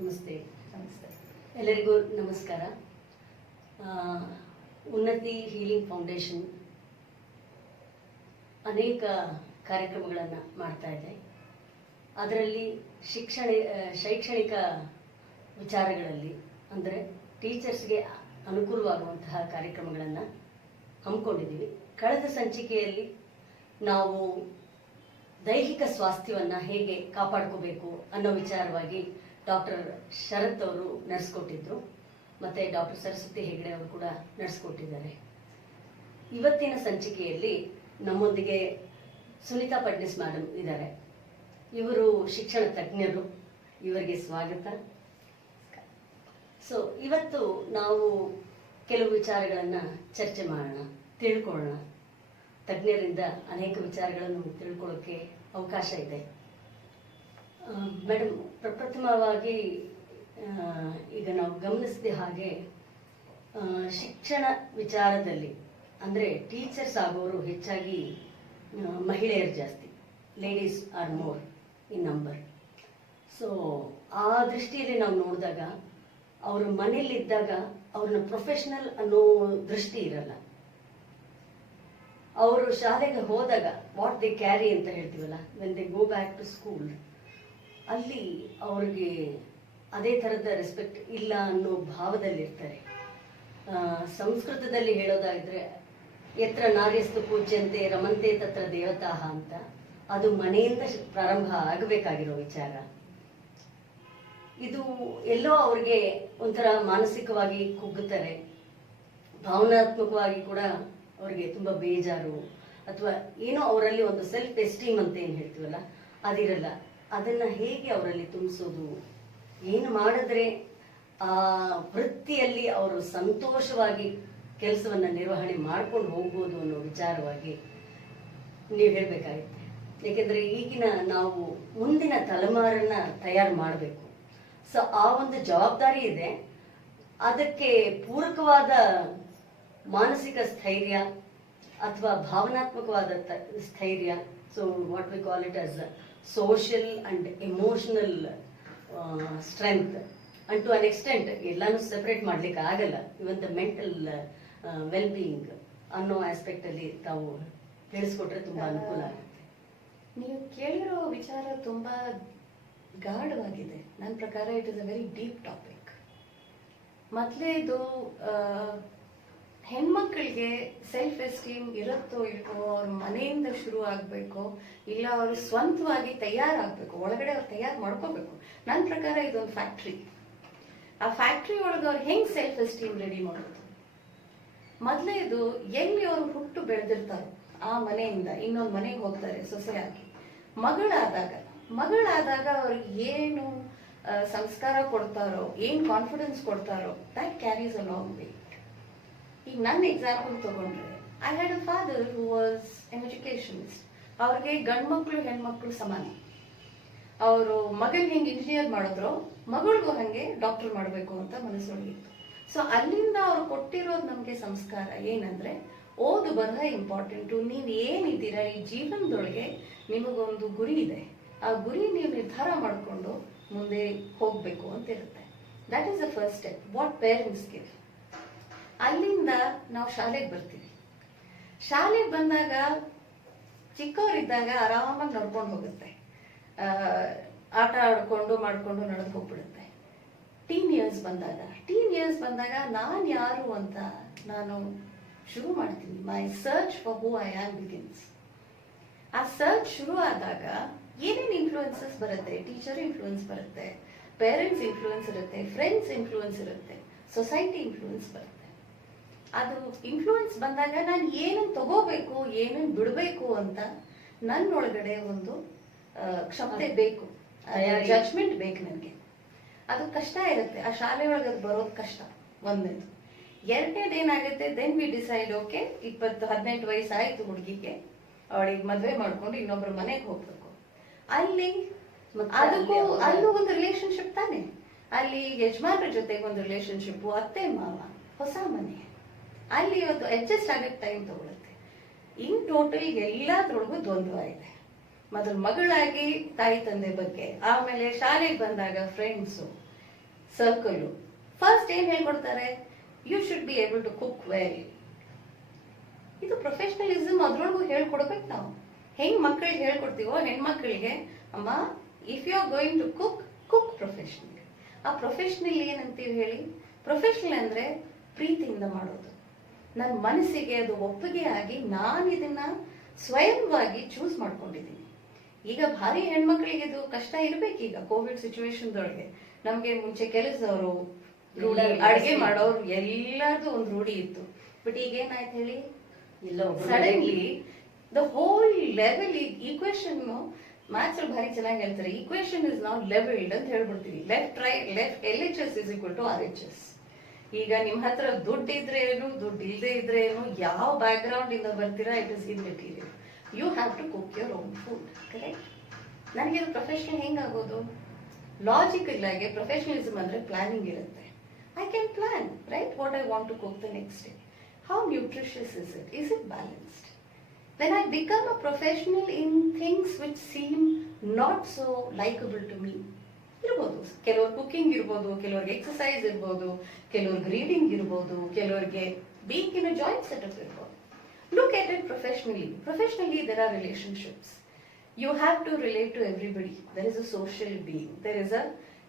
ನಮಸ್ತೆ. ನಮಸ್ತೆ. ಎಲ್ಲರಿಗೂ ನಮಸ್ಕಾರ. ಉನ್ನತಿ ಹೀಲಿಂಗ್ ಫೌಂಡೇಶನ್ ಅನೇಕ ಕಾರ್ಯಕ್ರಮಗಳನ್ನು ಮಾಡ್ತಾ ಇದೆ. ಅದರಲ್ಲಿ ಶೈಕ್ಷಣಿಕ ವಿಚಾರಗಳಲ್ಲಿ ಅಂದರೆ ಟೀಚರ್ಸ್ಗೆ ಅನುಕೂಲವಾಗುವಂತಹ ಕಾರ್ಯಕ್ರಮಗಳನ್ನು ಹಮ್ಮಿಕೊಂಡಿದ್ದೀವಿ. ಕಳೆದ ಸಂಚಿಕೆಯಲ್ಲಿ ನಾವು ದೈಹಿಕ ಸ್ವಾಸ್ಥ್ಯವನ್ನು ಹೇಗೆ ಕಾಪಾಡ್ಕೋಬೇಕು ಅನ್ನೋ ವಿಚಾರವಾಗಿ ಡಾಕ್ಟರ್ ಶರತ್ ಅವರು ನಡೆಸ್ಕೊಟ್ಟಿದ್ರು, ಮತ್ತು ಡಾಕ್ಟರ್ ಸರಸ್ವತಿ ಹೆಗಡೆ ಅವರು ಕೂಡ ನಡೆಸ್ಕೊಟ್ಟಿದ್ದಾರೆ. ಇವತ್ತಿನ ಸಂಚಿಕೆಯಲ್ಲಿ ನಮ್ಮೊಂದಿಗೆ ಸುನೀತಾ ಫಡ್ನಿಸ್ ಮೇಡಮ್ ಇದ್ದಾರೆ. ಇವರು ಶಿಕ್ಷಣ ತಜ್ಞರು. ಇವರಿಗೆ ಸ್ವಾಗತ. ಸೊ ಇವತ್ತು ನಾವು ಕೆಲವು ವಿಚಾರಗಳನ್ನು ಚರ್ಚೆ ಮಾಡೋಣ, ತಿಳ್ಕೊಳ್ಳೋಣ. ತಜ್ಞರಿಂದ ಅನೇಕ ವಿಚಾರಗಳನ್ನು ತಿಳ್ಕೊಳ್ಳೋಕ್ಕೆ ಅವಕಾಶ ಇದೆ. ಮೇಡಮ್, ಪ್ರಪ್ರಥಮವಾಗಿ ಈಗ ನಾವು ಗಮನಿಸಿದ ಹಾಗೆ ಶಿಕ್ಷಣ ವಿಚಾರದಲ್ಲಿ ಅಂದರೆ ಟೀಚರ್ಸ್ ಆಗೋರು ಹೆಚ್ಚಾಗಿ ಮಹಿಳೆಯರು ಜಾಸ್ತಿ, ladies are more in number. So ಆ ದೃಷ್ಟಿಯಲ್ಲಿ ನಾವು ನೋಡಿದಾಗ ಅವರು ಮನೇಲಿದ್ದಾಗ ಅವ್ರನ್ನ ಪ್ರೊಫೆಷನಲ್ ಅನ್ನೋ ದೃಷ್ಟಿ ಇರಲ್ಲ. ಅವರು ಶಾಲೆಗೆ ಹೋದಾಗ ವಾಟ್ ದೇ ಕ್ಯಾರಿ ಅಂತ ಹೇಳ್ತೀವಲ್ಲ, when they go back to school, ಅಲ್ಲಿ ಅವ್ರಿಗೆ ಅದೇ ಥರದ ರೆಸ್ಪೆಕ್ಟ್ ಇಲ್ಲ ಅನ್ನೋ ಭಾವದಲ್ಲಿರ್ತಾರೆ. ಸಂಸ್ಕೃತದಲ್ಲಿ ಹೇಳೋದಾದ್ರೆ ಯತ್ರ ನಾರ್ಯಸ್ತು ಪೂಜ್ಯಂತೆ ರಮಂತೆ ತತ್ರ ದೇವತಾಹ ಅಂತ, ಅದು ಮನೆಯಿಂದ ಪ್ರಾರಂಭ ಆಗಬೇಕಾಗಿರೋ ವಿಚಾರ. ಇದು ಎಲ್ಲೋ ಅವ್ರಿಗೆ ಒಂಥರ ಮಾನಸಿಕವಾಗಿ ಕುಗ್ಗುತ್ತಾರೆ, ಭಾವನಾತ್ಮಕವಾಗಿ ಕೂಡ ಅವ್ರಿಗೆ ತುಂಬ ಬೇಜಾರು, ಅಥವಾ ಏನೋ ಅವರಲ್ಲಿ ಒಂದು ಸೆಲ್ಫ್ ಎಸ್ಟೀಮ್ ಅಂತ ಏನು ಹೇಳ್ತೀವಲ್ಲ ಅದಿರಲ್ಲ. ಅದನ್ನು ಹೇಗೆ ಅವರಲ್ಲಿ ತುಂಬಿಸೋದು, ಏನು ಮಾಡಿದ್ರೆ ಆ ವೃತ್ತಿಯಲ್ಲಿ ಅವರು ಸಂತೋಷವಾಗಿ ಕೆಲಸವನ್ನು ನಿರ್ವಹಣೆ ಮಾಡ್ಕೊಂಡು ಹೋಗ್ಬೋದು ಅನ್ನೋ ವಿಚಾರವಾಗಿ ನೀವು ಹೇಳಬೇಕಾಗುತ್ತೆ. ಏಕೆಂದರೆ ಈಗಿನ ನಾವು ಮುಂದಿನ ತಲೆಮಾರನ್ನ ತಯಾರು ಮಾಡಬೇಕು. ಸೊ ಆ ಒಂದು ಜವಾಬ್ದಾರಿ ಇದೆ. ಅದಕ್ಕೆ ಪೂರಕವಾದ ಮಾನಸಿಕ ಸ್ಥೈರ್ಯ ಅಥವಾ ಭಾವನಾತ್ಮಕವಾದ ಸ್ಥೈರ್ಯ, so what we call it as social and emotional strength and to an extent ಎಲ್ಲಾನು ಸೆಪರೇಟ್ ಮಾಡ್ಲಿಕ್ಕೆ ಆಗಲ್ಲ. Even the mental well being ಅನ್ನೋ ಆಸ್ಪೆಕ್ಟ್ ಅಲ್ಲಿ ತಾವು ತಿಳಿಸ್ಕೊಟ್ರೆ ತುಂಬಾ ಅನುಕೂಲ ಆಗುತ್ತೆ. ನೀವು ಕೇಳಿರೋ ವಿಚಾರ ತುಂಬಾ ಗಾಢವಾಗಿದೆ. ನನ್ನ ಪ್ರಕಾರ it is a very deep topic. ಮೊದಲೇದು ಹೆಣ್ಮಕ್ಳಿಗೆ ಸೆಲ್ಫ್ ಎಸ್ಟೀಮ್ ಇರುತ್ತೋ ಇಲ್ವೋ, ಅವ್ರ ಮನೆಯಿಂದ ಶುರು ಆಗಬೇಕು, ಇಲ್ಲ ಅವರು ಸ್ವಂತವಾಗಿ ತಯಾರಾಗಬೇಕು, ಒಳಗಡೆ ಅವ್ರು ತಯಾರು ಮಾಡ್ಕೋಬೇಕು. ನನ್ನ ಪ್ರಕಾರ ಇದೊಂದು ಫ್ಯಾಕ್ಟ್ರಿ. ಆ ಫ್ಯಾಕ್ಟ್ರಿ ಒಳಗೆ ಅವ್ರು ಹೆಂಗ್ ಸೆಲ್ಫ್ ಎಸ್ಟೀಮ್ ರೆಡಿ ಮಾಡೋದು? ಮೊದಲೇದು ಎಲ್ಲಿ ಅವರು ಹುಟ್ಟು ಬೆಳೆದಿರ್ತಾರೋ ಆ ಮನೆಯಿಂದ ಇನ್ನೊಂದು ಮನೆಗೆ ಹೋಗ್ತಾರೆ ಸೊಸೆಯಾಗಿ. ಮಗಳಾದಾಗ ಅವ್ರಿಗೆ ಏನು ಸಂಸ್ಕಾರ ಕೊಡ್ತಾರೋ, ಏನ್ ಕಾನ್ಫಿಡೆನ್ಸ್ ಕೊಡ್ತಾರೋ, that carries a long way. ಈಗ ನನ್ನ ಎಕ್ಸಾಂಪಲ್ ತಗೊಂಡ್ರೆ, I had a father who was an educationist. ಅವ್ರಿಗೆ ಗಂಡ್ಮಕ್ಳು ಹೆಣ್ಮಕ್ಳು ಸಮಾನ. ಅವರು ಮಗನ್ ಹೆಂಗೆ ಇಂಜಿನಿಯರ್ ಮಾಡಿದ್ರು, ಮಗಳಿಗೂ ಹಂಗೆ ಡಾಕ್ಟರ್ ಮಾಡಬೇಕು ಅಂತ ಮನಸ್ಸೊಳಗಿತ್ತು. ಸೊ ಅಲ್ಲಿಂದ ಅವ್ರು ಕೊಟ್ಟಿರೋದು ನಮಗೆ ಸಂಸ್ಕಾರ ಏನಂದ್ರೆ, ಓದು ಬರಹ ಇಂಪಾರ್ಟೆಂಟು. ನೀವು ಏನಿದ್ದೀರಾ ಈ ಜೀವನದೊಳಗೆ, ನಿಮಗೊಂದು ಗುರಿ ಇದೆ, ಆ ಗುರಿ ನೀವು ನಿರ್ಧಾರ ಮಾಡಿಕೊಂಡು ಮುಂದೆ ಹೋಗ್ಬೇಕು ಅಂತ ಇರುತ್ತೆ. That is the first step what parents give. ಅಲ್ಲಿಂದ ನಾವು ಶಾಲೆಗೆ ಬರ್ತೀವಿ. ಶಾಲೆಗೆ ಬಂದಾಗ ಚಿಕ್ಕವರಿದ್ದಾಗ ಆರಾಮಾಗಿ ನಡ್ಕೊಂಡು ಹೋಗುತ್ತೆ, ಆಟ ಆಡ್ಕೊಂಡು ಮಾಡ್ಕೊಂಡು ನಡೆದು ಹೋಗ್ಬಿಡುತ್ತೆ. ಟೀನ್ ಇಯರ್ಸ್ ಬಂದಾಗ ನಾನು ಯಾರು ಅಂತ ನಾನು ಶುರು ಮಾಡ್ತೀನಿ. My search for who I am begins. ಆ ಸರ್ಚ್ ಶುರು ಆದಾಗ ಏನೇನು ಇನ್ಫ್ಲೂಯೆನ್ಸಸ್ ಬರುತ್ತೆ? ಟೀಚರ್ ಇನ್ಫ್ಲೂಯೆನ್ಸ್ ಬರುತ್ತೆ, ಪೇರೆಂಟ್ಸ್ ಇನ್ಫ್ಲೂಯೆನ್ಸ್ ಇರುತ್ತೆ, ಫ್ರೆಂಡ್ಸ್ ಇನ್ಫ್ಲೂಯೆನ್ಸ್ ಇರುತ್ತೆ, ಸೊಸೈಟಿ ಇನ್ಫ್ಲೂಯೆನ್ಸ್ ಬರುತ್ತೆ. ಅದು ಇನ್ಫ್ಲೂಯೆನ್ಸ್ ಬಂದಾಗ ನಾನು ಏನನ್ನು ತಗೋಬೇಕು, ಏನನ್ನು ಬಿಡಬೇಕು ಅಂತ ನನ್ನೊಳಗಡೆ ಒಂದು ಕ್ಷಮತೆ ಬೇಕು, ಜಡ್ಜ್ಮೆಂಟ್ ಬೇಕು ನನಗೆ. ಅದು ಕಷ್ಟ ಇರುತ್ತೆ. ಆ ಶಾಲೆ ಒಳಗೆ ಅದು ಬರೋದು ಕಷ್ಟ, ಒಂದನೇದು. ಎರಡನೇದು ಏನಾಗುತ್ತೆ, ದೆನ್ ವಿ ಡಿಸೈಡ್, ಓಕೆ 18 ವಯಸ್ಸಾಯ್ತು ಹುಡುಗಿಗೆ, ಅವಳಿಗೆ ಮದುವೆ ಮಾಡ್ಕೊಂಡು ಇನ್ನೊಬ್ರ ಮನೆಗೆ ಹೋಗ್ಬೇಕು. ಅಲ್ಲೂ ಒಂದು ರಿಲೇಶನ್ಶಿಪ್ ತಾನೆ. ಅಲ್ಲಿ ಯಜಮಾನ್ರ ಜೊತೆಗೆ ಒಂದು ರಿಲೇಶನ್ಶಿಪ್, ಅತ್ತೆ ಮಾವ, ಹೊಸ ಮನೆ, ಅಲ್ಲಿ ಇವತ್ತು ಅಡ್ಜಸ್ಟ್ ಆಗಕ್ಕೆ ಟೈಮ್ ತಗೊಳುತ್ತೆ. ಇನ್ ಟೋಟಲ್ ಎಲ್ಲದ್ರೊಳಗೂ ದ್ವಂದ್ವ ಇದೆ. ಮೊದಲು ಮಗಳಾಗಿ ತಾಯಿ ತಂದೆ ಬಗ್ಗೆ, ಆಮೇಲೆ ಶಾಲೆಗೆ ಬಂದಾಗ ಫ್ರೆಂಡ್ಸು, ಸರ್ಕಲ್. ಫಸ್ಟ್ ಏನ್ ಹೇಳ್ಕೊಡ್ತಾರೆ, you should be able to cook well. ಇದು ಪ್ರೊಫೆಷನಲಿಸಮ್, ಅದ್ರೊಳಗೂ ಹೇಳ್ಕೊಡ್ಬೇಕು ನಾವು. ಹೆಂಗ್ ಮಕ್ಕಳಿಗೆ ಹೇಳ್ಕೊಡ್ತೀವೋ ಹೆಣ್ಮಕ್ಳಿಗೆ, ಅಮ್ಮ if you are going to cook, cook professional. ಆ ಪ್ರೊಫೆಷನಲ್ ಏನಂತೀವಿ ಹೇಳಿ? ಪ್ರೊಫೆಷನಲ್ ಅಂದ್ರೆ ಪ್ರೀತಿಯಿಂದ ಮಾಡೋದು, ನನ್ನ ಮನಸ್ಸಿಗೆ ಅದು ಒಪ್ಪಿಗೆ ಆಗಿ ನಾನು ಇದನ್ನ ಸ್ವಯಂವಾಗಿ ಚೂಸ್ ಮಾಡ್ಕೊಂಡಿದ್ದೀನಿ. ಈಗ ಭಾರಿ ಹೆಣ್ಮಕ್ಳಿಗೆ ಇದು ಕಷ್ಟ ಇರ್ಬೇಕು. ಈಗ ಕೋವಿಡ್ ಸಿಚುವೇಶನ್ದೊಳಗೆ ನಮ್ಗೆ ಮುಂಚೆ ಕೆಲಸದವರು, ಅಡ್ಗೆ ಮಾಡೋರು ಎಲ್ಲಾರ್ದು ಒಂದು ರೂಢಿ ಇತ್ತು. ಬಟ್ ಈಗ ಏನಾಯ್ತು ಹೇಳಿ, suddenly the whole level, equation maths ಭಾರಿ ಚೆನ್ನಾಗಿ ಹೇಳ್ತಾರೆ, ಈಕ್ವೇಶನ್ ಇಸ್ ನಾಟ್ ಲೆವೆಲ್ಡ್ ಅಂತ ಹೇಳ್ಬಿಡ್ತೀವಿ. Left right left LHS is equal to RHS. ಈಗ ನಿಮ್ ಹತ್ರ ದುಡ್ಡು ಇದ್ರೆ ಏನು, ದುಡ್ಡು ಇಲ್ಲದೆ ಇದ್ರೆ ಏನು, ಯಾವ ಬ್ಯಾಕ್ ಗ್ರೌಂಡ್ ಇಂದ ಬರ್ತೀರಾ, it is in material. You have to cook your own food. Correct? ನನಗೆ ಇದು ಪ್ರೊಫೆಷನಲ್ ಹೆಂಗಾಗೋದು? ಲಾಜಿಕಲ್ ಆಗಿ ಪ್ರೊಫೆಷನಲಿಸಮ್ ಅಂದ್ರೆ ಪ್ಲಾನಿಂಗ್ ಇರುತ್ತೆ. I can plan, right, what I want to cook the next day. How nutritious is it? Is it balanced? When I become a professional in things which seem not so likable to me, ಇರ್ಬೋದು, ಕೆಲವ್ರು cooking ಇರ್ಬೋದು, ಕೆಲವ್ರಿಗೆ exercise ಇರ್ಬೋದು, ಕೆಲವ್ರಿಗೆ reading ಇರ್ಬೋದು, ಕೆಲವ್ರಿಗೆ being in a joint setup ಇರ್ಬೋದು. Look at it professionally. Professionally, there are relationships. You have to relate to everybody. There is a social being. There is a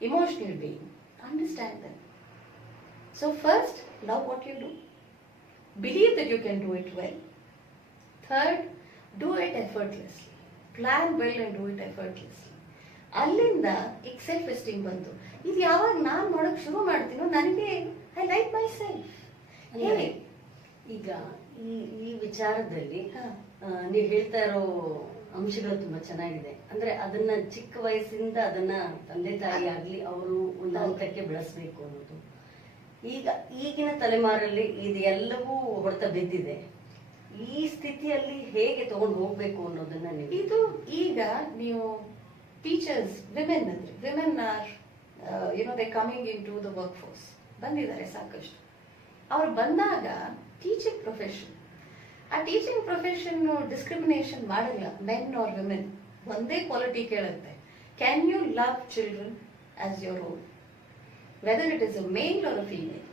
emotional being. Understand them. So first, love what you do. Believe that you can do it well. Third, do it effortlessly. Plan well and do it effortlessly. ಅಲ್ಲಿಂದ ಈಗ self esteem ಬಂತು. ಇದು ಯಾವಾಗ ನಾನು ಮಾಡೋಕೆ ಶುರು ಮಾಡ್ತೀನೋ ನನಗೆ I like my self. ಹೇಳಿ, ಈಗ ಈ ವಿಚಾರದಲ್ಲಿ ನೀವು ಹೇಳ್ತಾ ಇರೋ ಅಂಶಗಳು ತುಂಬಾ ಚೆನ್ನಾಗಿದೆ. ಅಂದ್ರೆ ಅದನ್ನ ಚಿಕ್ಕ ವಯಸ್ಸಿಂದ ಅದನ್ನ ತಂದೆ ತಾಯಿ ಆಗ್ಲಿ ಅವರು ಒಂದು ಹಂತಕ್ಕೆ ಬೆಳೆಸ್ಬೇಕು ಅನ್ನೋದು. ಈಗಿನ ತಲೆಮಾರಲ್ಲಿ ಇದೆಲ್ಲವೂ ಹೊಡೆತ ಬಿದ್ದಿದೆ. ಈ ಸ್ಥಿತಿಯಲ್ಲಿ ಹೇಗೆ ತಗೊಂಡು ಹೋಗ್ಬೇಕು ಅನ್ನೋದನ್ನ ನೀವು, ಇದು ಈಗ ನೀವು ಟೀಚರ್ಸ್, ವಿಮೆನ್ ಅಂದ್ರೆ women are they coming into the workforce ಬಂದಿದ್ದಾರೆ ಸಾಕಷ್ಟು. ಅವ್ರು ಬಂದಾಗ ಟೀಚಿಂಗ್ ಪ್ರೊಫೆಷನ್, ಆ ಟೀಚಿಂಗ್ ಪ್ರೊಫೆಷನ್ ಡಿಸ್ಕ್ರಿಮಿನೇಷನ್ ಮಾಡಲ್ಲ. ಮೆನ್ ಆರ್ ವಿಮೆನ್ ಒಂದೇ ಕ್ವಾಲಿಟಿ ಕೇಳುತ್ತೆ. Can you love children as your own, whether it is a male or a female.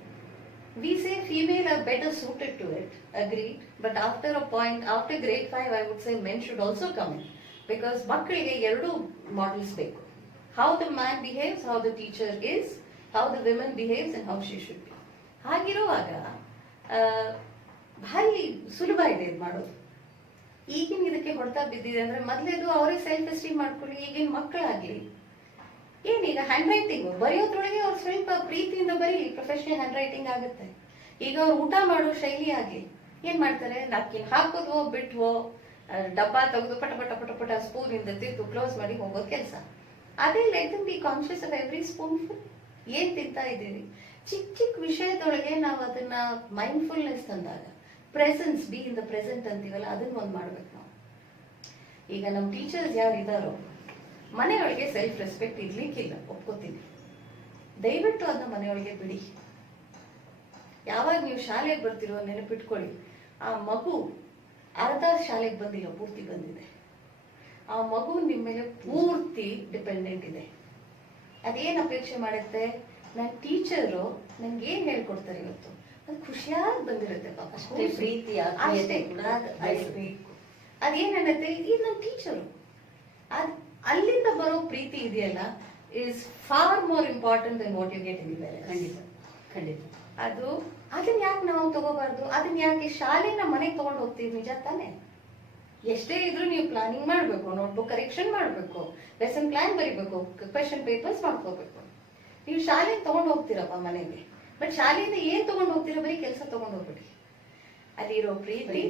We say female are better suited to it, agreed. But after a point, after grade 5, I would say men should also come in. Because ಮಕ್ಕಳಿಗೆ ಎರಡು models ಬೇಕು. How the man behaves, how the teacher is, how the woman behaves and how she should be. ಹಾಗಿರುವಾಗ ಭಾರಿ ಸುಲಭ ಇದೆ ಇದು ಮಾಡೋದು. ಈಗಿನ ಇದಕ್ಕೆ ಹೊಡೆತ ಬಿದ್ದಿದೆ ಅಂದ್ರೆ ಮೊದಲೇದು ಅವರೇ ಸೆಲ್ಫ್ ಎಸ್ಟೀಮ್ ಮಾಡ್ಕೊಳ್ಳಿ. ಈಗಿನ ಮಕ್ಕಳಾಗ್ಲಿ ಏನೀಗ ಹ್ಯಾಂಡ್ ರೈಟಿಂಗ್ ಬರೆಯೋದ್ರೊಳಗೆ ಅವ್ರು ಸ್ವಲ್ಪ ಪ್ರೀತಿಯಿಂದ ಬರೀ ಪ್ರೊಫೆಷನಲ್ ಹ್ಯಾಂಡ್ ರೈಟಿಂಗ್ ಆಗುತ್ತೆ. ಈಗ ಅವ್ರು ಊಟ ಮಾಡೋ ಶೈಲಿ ಆಗ್ಲಿ ಏನ್ ಮಾಡ್ತಾರೆ, ನಾಪ್ಕಿನ್ ಹಾಕೋದ್ವೋ ಬಿಟ್ವೋ, ಡಬ್ಬ ತೆಗೆದು ಪಟ ಪಟ ಪಟ ಪಟ ಸ್ಪೂನ್ ಇಂದ ತಿಂದು ಕ್ಲೋಸ್ ಮಾಡಿ ಹೋಗೋದು ಕೆಲಸ. ಅದೇ let them B conscious of every spoon full. ಏನ್ ತಿಂತಾ ಇದ್ದೀವಿ, ಚಿಕ್ಕ ಚಿಕ್ಕ ವಿಷಯದೊಳಗೆ ನಾವು ಅದನ್ನ ಮೈಂಡ್ಫುಲ್ನೆಸ್ ತಂದಾಗ, presence, B in the present ಅಂತೀವಲ್ಲ, ಅದನ್ನ ಒಂದ್ ಮಾಡ್ಬೇಕು ನಾವು. ಈಗ ನಮ್ ಟೀಚರ್ಸ್ ಯಾರು ಇದಾರೋ ಮನೆಯೊಳಗೆ ಸೆಲ್ಫ್ ರೆಸ್ಪೆಕ್ಟ್ ಇರ್ಲಿಕ್ಕಿಲ್ಲ, ಒಪ್ಕೋತೀನಿ. ದಯವಿಟ್ಟು ಅದನ್ನ ಮನೆಯೊಳಗೆ ಬಿಡಿ. ಯಾವಾಗ ನೀವು ಶಾಲೆಗೆ ಬರ್ತಿರೋ ನೆನಪಿಟ್ಕೊಳ್ಳಿ, ಆ ಮಗು ಅರ್ಧ ಶಾಲೆಗೆ ಬಂದಿಲ್ಲ, ಪೂರ್ತಿ ಬಂದಿದೆ. ಆ ಮಗು ನಿಮ್ಮ ಮೇಲೆ ಪೂರ್ತಿ ಡಿಪೆಂಡೆಂಟ್ ಇದೆ. ಅದೇನ್ ಅಪೇಕ್ಷೆ ಮಾಡುತ್ತೆ, ನನ್ನ ಟೀಚರು ನನ್ಗೆ ಏನ್ ಹೇಳ್ಕೊಡ್ತಾರೆ ಇವತ್ತು, ಅದು ಖುಷಿಯಾಗಿ ಬಂದಿರುತ್ತೆ ಪಾಪ. ಅಷ್ಟೇ ಪ್ರೀತಿ ಅದೇನನ್ನತ್ತೆ, ಈ ನನ್ನ ಟೀಚರು. ಅಲ್ಲಿಂದ ಬರೋ ಪ್ರೀತಿ ಇದೆಯಲ್ಲ, is far more important than what you get anywhere. ಖಂಡಿತ ಖಂಡಿತ. ಅದನ್ನ ಯಾಕೆ ನಾವು ತಗೋಬಾರ್ದು? ಅದನ್ನ ಯಾಕೆ ಶಾಲೆನ ಮನೆಗೆ ತಗೊಂಡು ಹೋಗ್ತೀವಿ? ನಿಜ ತಾನೆ? ಎಷ್ಟೇ ಇದ್ರು ನೀವು ಪ್ಲಾನಿಂಗ್ ಮಾಡ್ಬೇಕು, ನೋಟ್ಬುಕ್ ಕರೆಕ್ಷನ್ ಮಾಡ್ಬೇಕು, ಲೆಸನ್ ಪ್ಲಾನ್ ಬರೀಬೇಕು, ಕ್ವೆಶ್ಚನ್ ಪೇಪರ್ಸ್ ಮಾಡ್ಕೋಬೇಕು. ನೀವು ಶಾಲೆಗೆ ತಗೊಂಡು ಹೋಗ್ತೀರಪ್ಪ ಮನೆಗೆ, ಬಟ್ ಶಾಲೆಯಿಂದ ಏನ್ ತಗೊಂಡು ಹೋಗ್ತೀರ? ಬರೀ ಕೆಲಸ ತಗೊಂಡು ಹೋಗ್ಬಿಡಿ. ಅಲ್ಲಿರೋ ಪ್ರೀತಿ,